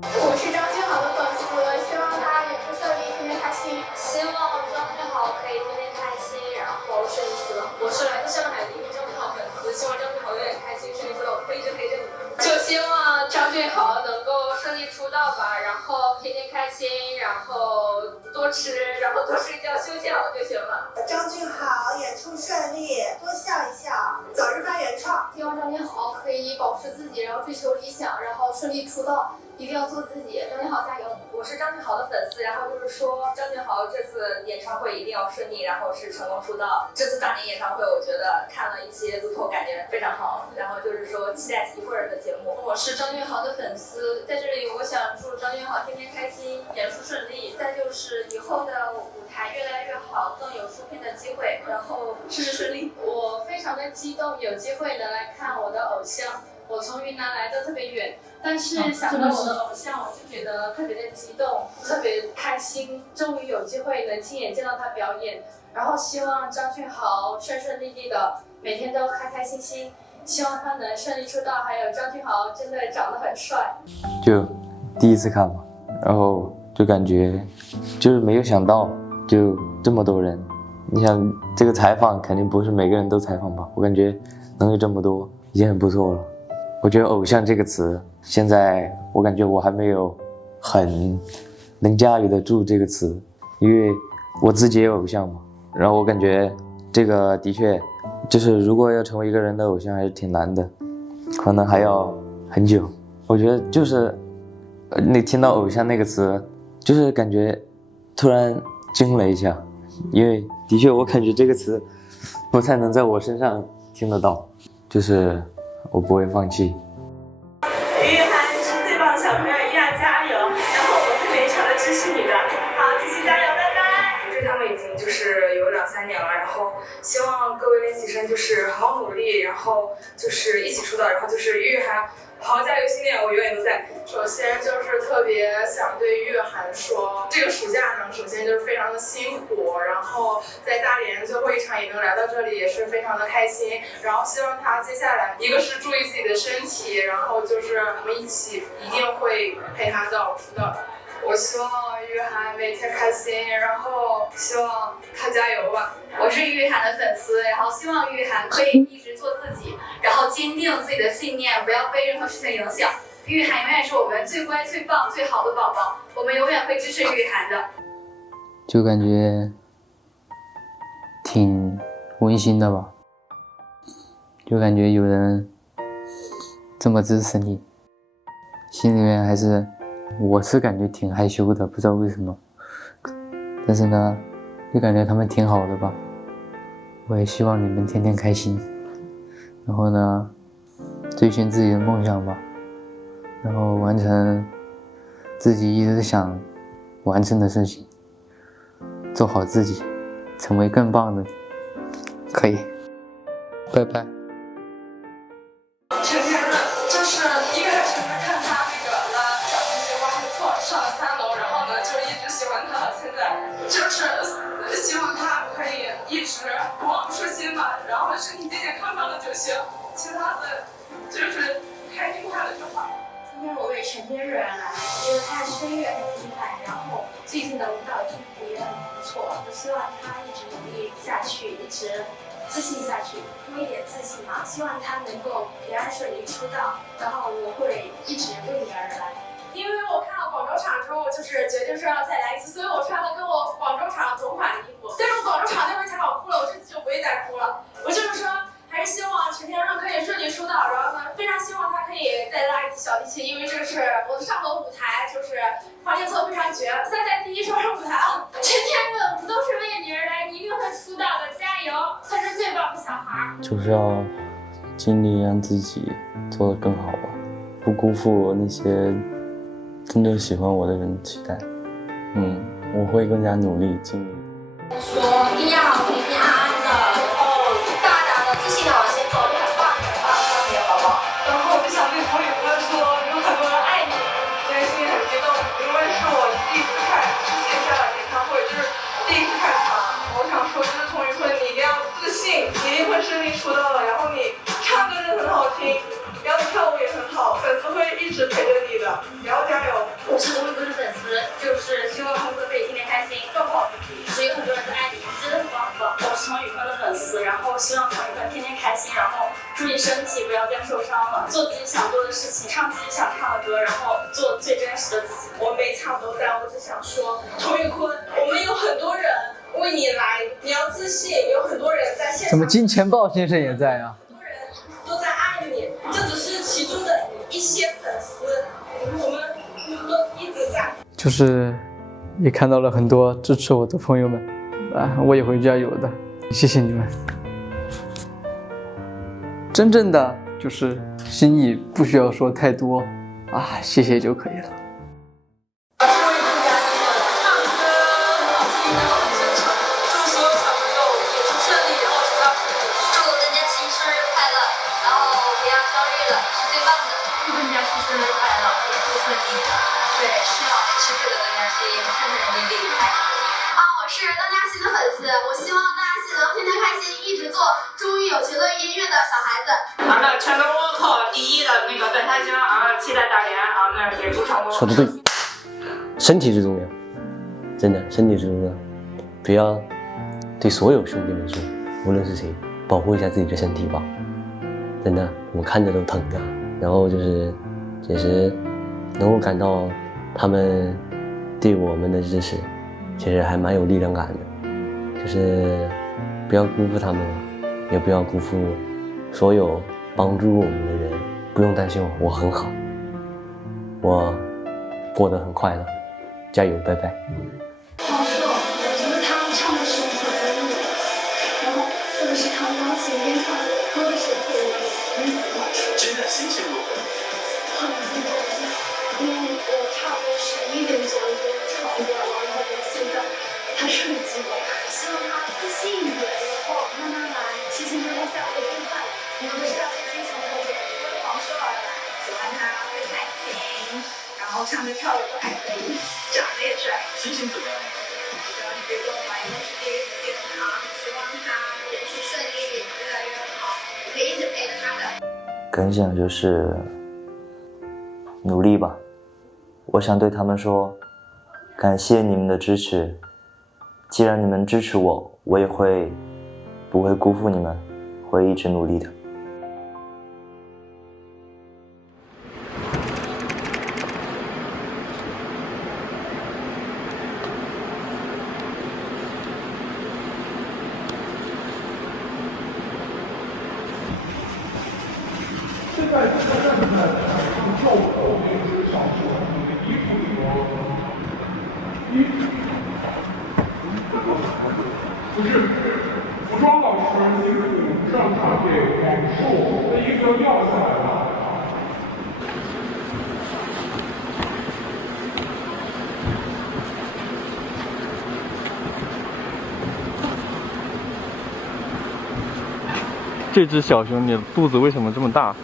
我是张俊豪的粉丝，希望他演出顺利，天天开心。希望张俊豪可以天天开心，然后顺利出道。我是来自上海的一名张俊豪粉丝，希望张俊豪永远开心，顺利出道，我会一直陪着你。就希望张俊豪能够顺利出道吧，然后天天开心，然后多吃，然后多睡觉，休息好就行了。张俊豪演出顺利，多笑一笑，早日发原创。希望张俊豪可以保持自己，然后追求理想，然后顺利出道，一定要做自己。张俊豪加油！我是张俊豪的粉丝，然后就是说张俊豪这次演唱会一定要顺利，然后是成功出道。这次大年演唱会，我觉得看了一些路透，感觉非常好。然后就是说期待一会儿的节目。我是张俊豪的粉丝，在这里我想祝张俊豪天天开心，演出顺利。再就是以后的舞台越来越好，更有出片的机会，然后事事顺利。我非常的激动，有机会能来看我的偶像。我从云南来的特别远，但是想到我的偶像，我就觉得特别的激动，特别开心，终于有机会能亲眼见到他表演。然后希望张俊豪顺顺利利的，每天都开开心心，希望他能顺利出道。还有张俊豪真的长得很帅，就第一次看嘛，然后就感觉就是没有想到就这么多人。你想这个采访肯定不是每个人都采访吧，我感觉能有这么多已经很不错了。我觉得偶像这个词，现在我感觉我还没有很能驾驭得住这个词，因为我自己也有偶像嘛。然后我感觉这个的确就是如果要成为一个人的偶像还是挺难的，可能还要很久。我觉得就是你听到偶像那个词，就是感觉突然惊了一下，因为的确我感觉这个词不太能在我身上听得到，就是我不会放弃。于涵是最棒的小朋友，一定要加油！然后我会非常的支持你。后就是一起出道，然后就是玉涵，好加油，新年我永远都在。首先就是特别想对玉涵说，这个暑假呢，首先就是非常的辛苦，然后在大连最后一场也能来到这里，也是非常的开心。然后希望她接下来，一个是注意自己的身体，然后就是我们一起一定会陪她到出道。我希望玉涵每天开心，然后希望她加油吧。我是玉涵的粉丝，然后希望玉涵可以一直做自己，然后坚定自己的信念，不要被任何事情影响。玉涵永远是我们最乖、最棒、最好的宝宝，我们永远会支持玉涵的。就感觉挺温馨的吧，就感觉有人这么支持你，心里面还是我是感觉挺害羞的，不知道为什么，但是呢就感觉他们挺好的吧。我也希望你们天天开心，然后呢追寻自己的梦想吧，然后完成自己一直想完成的事情，做好自己，成为更棒的你。可以，拜拜。成天的，就是一开始看他那个拉小提琴，我还错上了3楼，然后呢就一直喜欢他，现在就是希望他可以一直不忘初心吧，然后身体健健康康的就行，其他的就是开心快乐就好。今天我为陈天润而来，因为他的声乐很厉害，然后最近的舞蹈进步也很不错。我希望他一直努力下去，一直自信下去，多一点自信嘛。希望他能够平安顺利出道，然后我会一直为你而来。因为我看了广州场之后，就是决定说要再来一次，所以我穿了跟我广州场同款的衣服。但是我广州场那回才好哭了，我这次就不会再哭了。我就是说。还是希望陈天润可以顺利出道，然后呢，非常希望他可以再拉一次小提琴，因为这是我的上楼舞台，就是黄建策非常绝，参赛第1首舞台啊！陈天润，我们都是为你而来，你一定会出道的，加油！他是最棒的小孩。就是要尽力让自己做得更好吧，不辜负那些真正喜欢我的人的期待。我会更加努力尽力。说一定要平平安安的，然后大胆的、自信的往前走，你很棒，很棒，你的宝宝。然后我就想对童宇哥说，有很多人爱你，所以心里很激动，因为是我第一次看是线下的演唱会，就是第一次看他。我想说，就是童宇哥，你一定要自信，你一定会顺利出道的。然后你唱歌真的很好听，然后你跳舞也很好，粉丝会一直陪着你的，你要加油。我是童宇哥的粉丝，就是希望童宇哥可以天天开心，照顾好自己。是有很多人在爱你，真的很棒很棒。我是童宇哥的粉丝，然后希望童宇哥天天开心，然后注意身体，不要再受伤了，做自己想做的事情，唱自己想唱的歌，然后做最真实的自己。我每场都在，我只想说，童宇坤，我们有很多人为你来，你要自信，有很多人在现场。怎么金钱豹先生也在啊？很多人都在爱你，这只是其中的一些粉丝，我们都一直在。就是也看到了很多支持我的朋友们，我也会加油的，谢谢你们。真正的就是心意，不需要说太多谢谢就可以了。我是邓嘉欣的粉丝，我希望邓嘉欣能天天开心，一直做忠于有情对音乐的小孩子。那全中国考第1的那个邓嘉欣期待大连那也祝成功。说得对，身体最重要，真的身体最重要，不要对所有兄弟们说，无论是谁，保护一下自己的身体吧。真的，我看着都疼啊。然后就是也是能够感到他们对我们的支持，其实还蛮有力量感的。就是不要辜负他们，也不要辜负所有帮助我们的人。不用担心我很好，我过得很快乐，加油，拜拜。王硕，我觉得他唱的时候很温柔，然后特别是弹钢琴边唱歌的时候特别温柔，很喜欢。今天心情如何？很激动，因为我差不多11点左右就唱歌了，然后到现在还是很激动。希望他自信一点，然后慢慢来，其实他下会更快，你们其实从我的黄色喜欢他会弹琴，然后唱歌跳舞都还可以，长得也帅。心情怎么样？觉得我们是第一次见他，希望他人生顺利，越来越好，可以一直陪着他的。感想就是努力吧。我想对他们说，感谢你们的支持。既然你们支持我，我也不会辜负你们，会一直努力的。现在站在跳舞的那个上是我们的衣服里边，不是服装老师辛苦上场给王硕的衣服要掉下来了。这只小熊，你的肚子为什么这么大？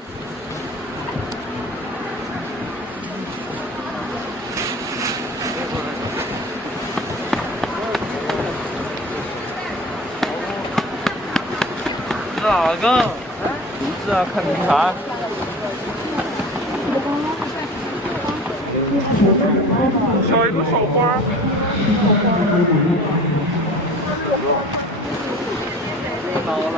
哪个？不是啊，看名牌。小一个手花。好了。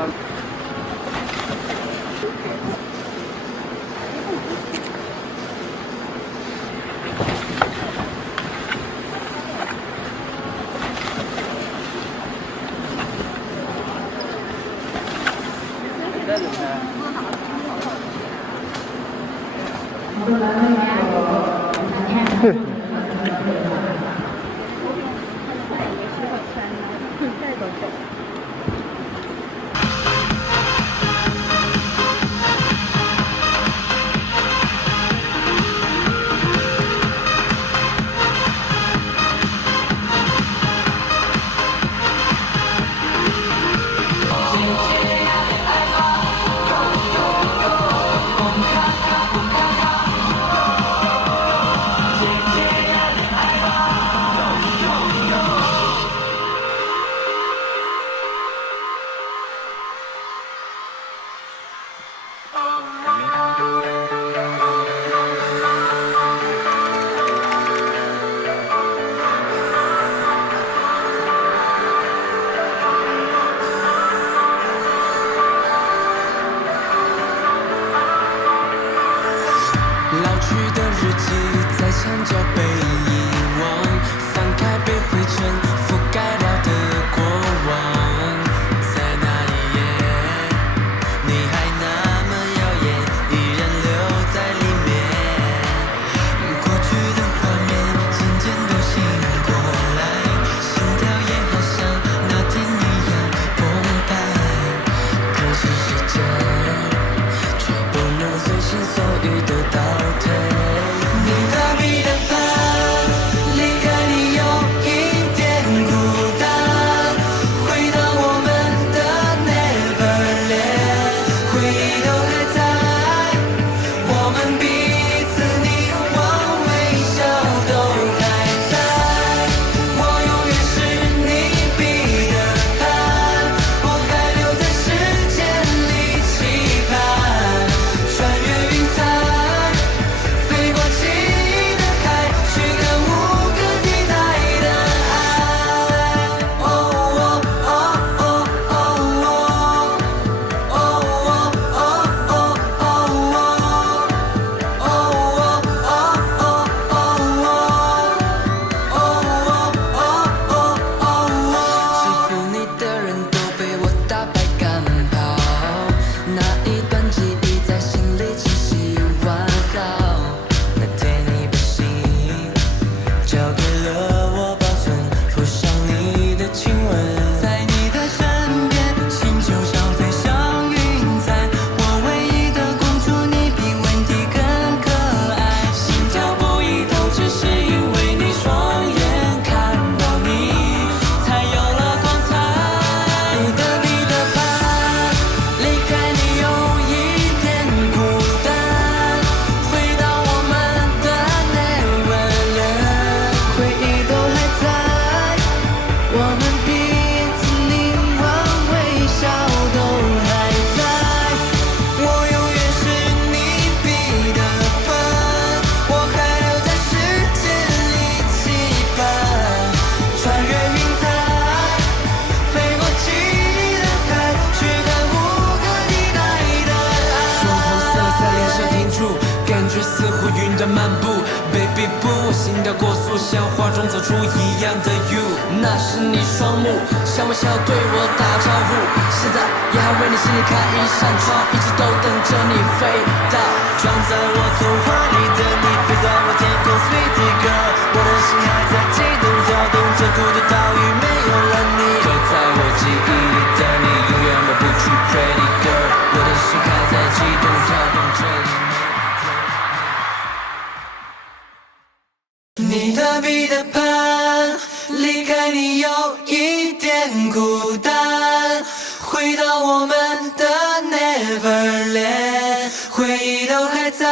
老去的日记在墙角被遗忘，翻开被灰尘覆盖掉的过往。在那一夜，你还那么耀眼，依然留在里面。过去的画面渐渐都醒过来，心跳也好像那天一样澎湃。可是时间却不能随心所欲的倒退。你的彼得潘。漫步 Baby 不，我心跳过速，像画中走出一样的 you。 那是你双目，像微笑对我打招呼。现在也还为你心里开一扇窗，一直都等着你飞到。装在我童话里的你，飞到我天空 Sweetie Girl， 我的心还在悸动跳动着，孤独岛屿没有了你。刻在我记忆里的你，永远抹不去 Pretty Girl， 我的心还在悸动跳动着。你的彼得潘，离开你有一点孤单，回到我们的 Neverland， 回忆都还在，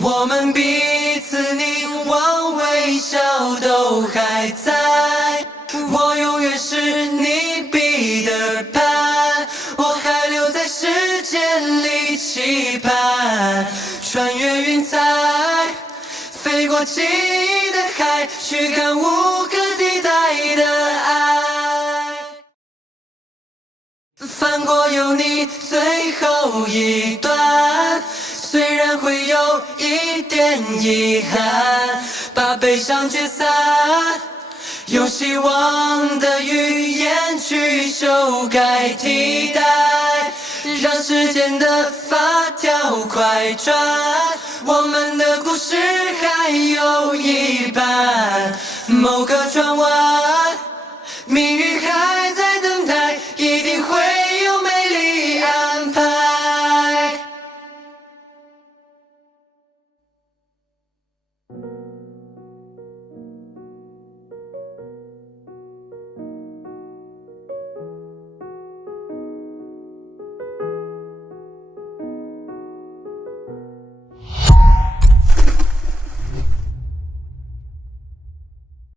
我们彼此凝望微笑都还在，我永远是你彼得潘，我还留在时间里期盼，穿越云彩，飞过记忆的海，去看无可替代的爱。翻过有你最后一段，虽然会有一点遗憾，把悲伤驱散，用希望的语言去修改替代，让时间的发条快转，我们的故事还有一半，某个转弯。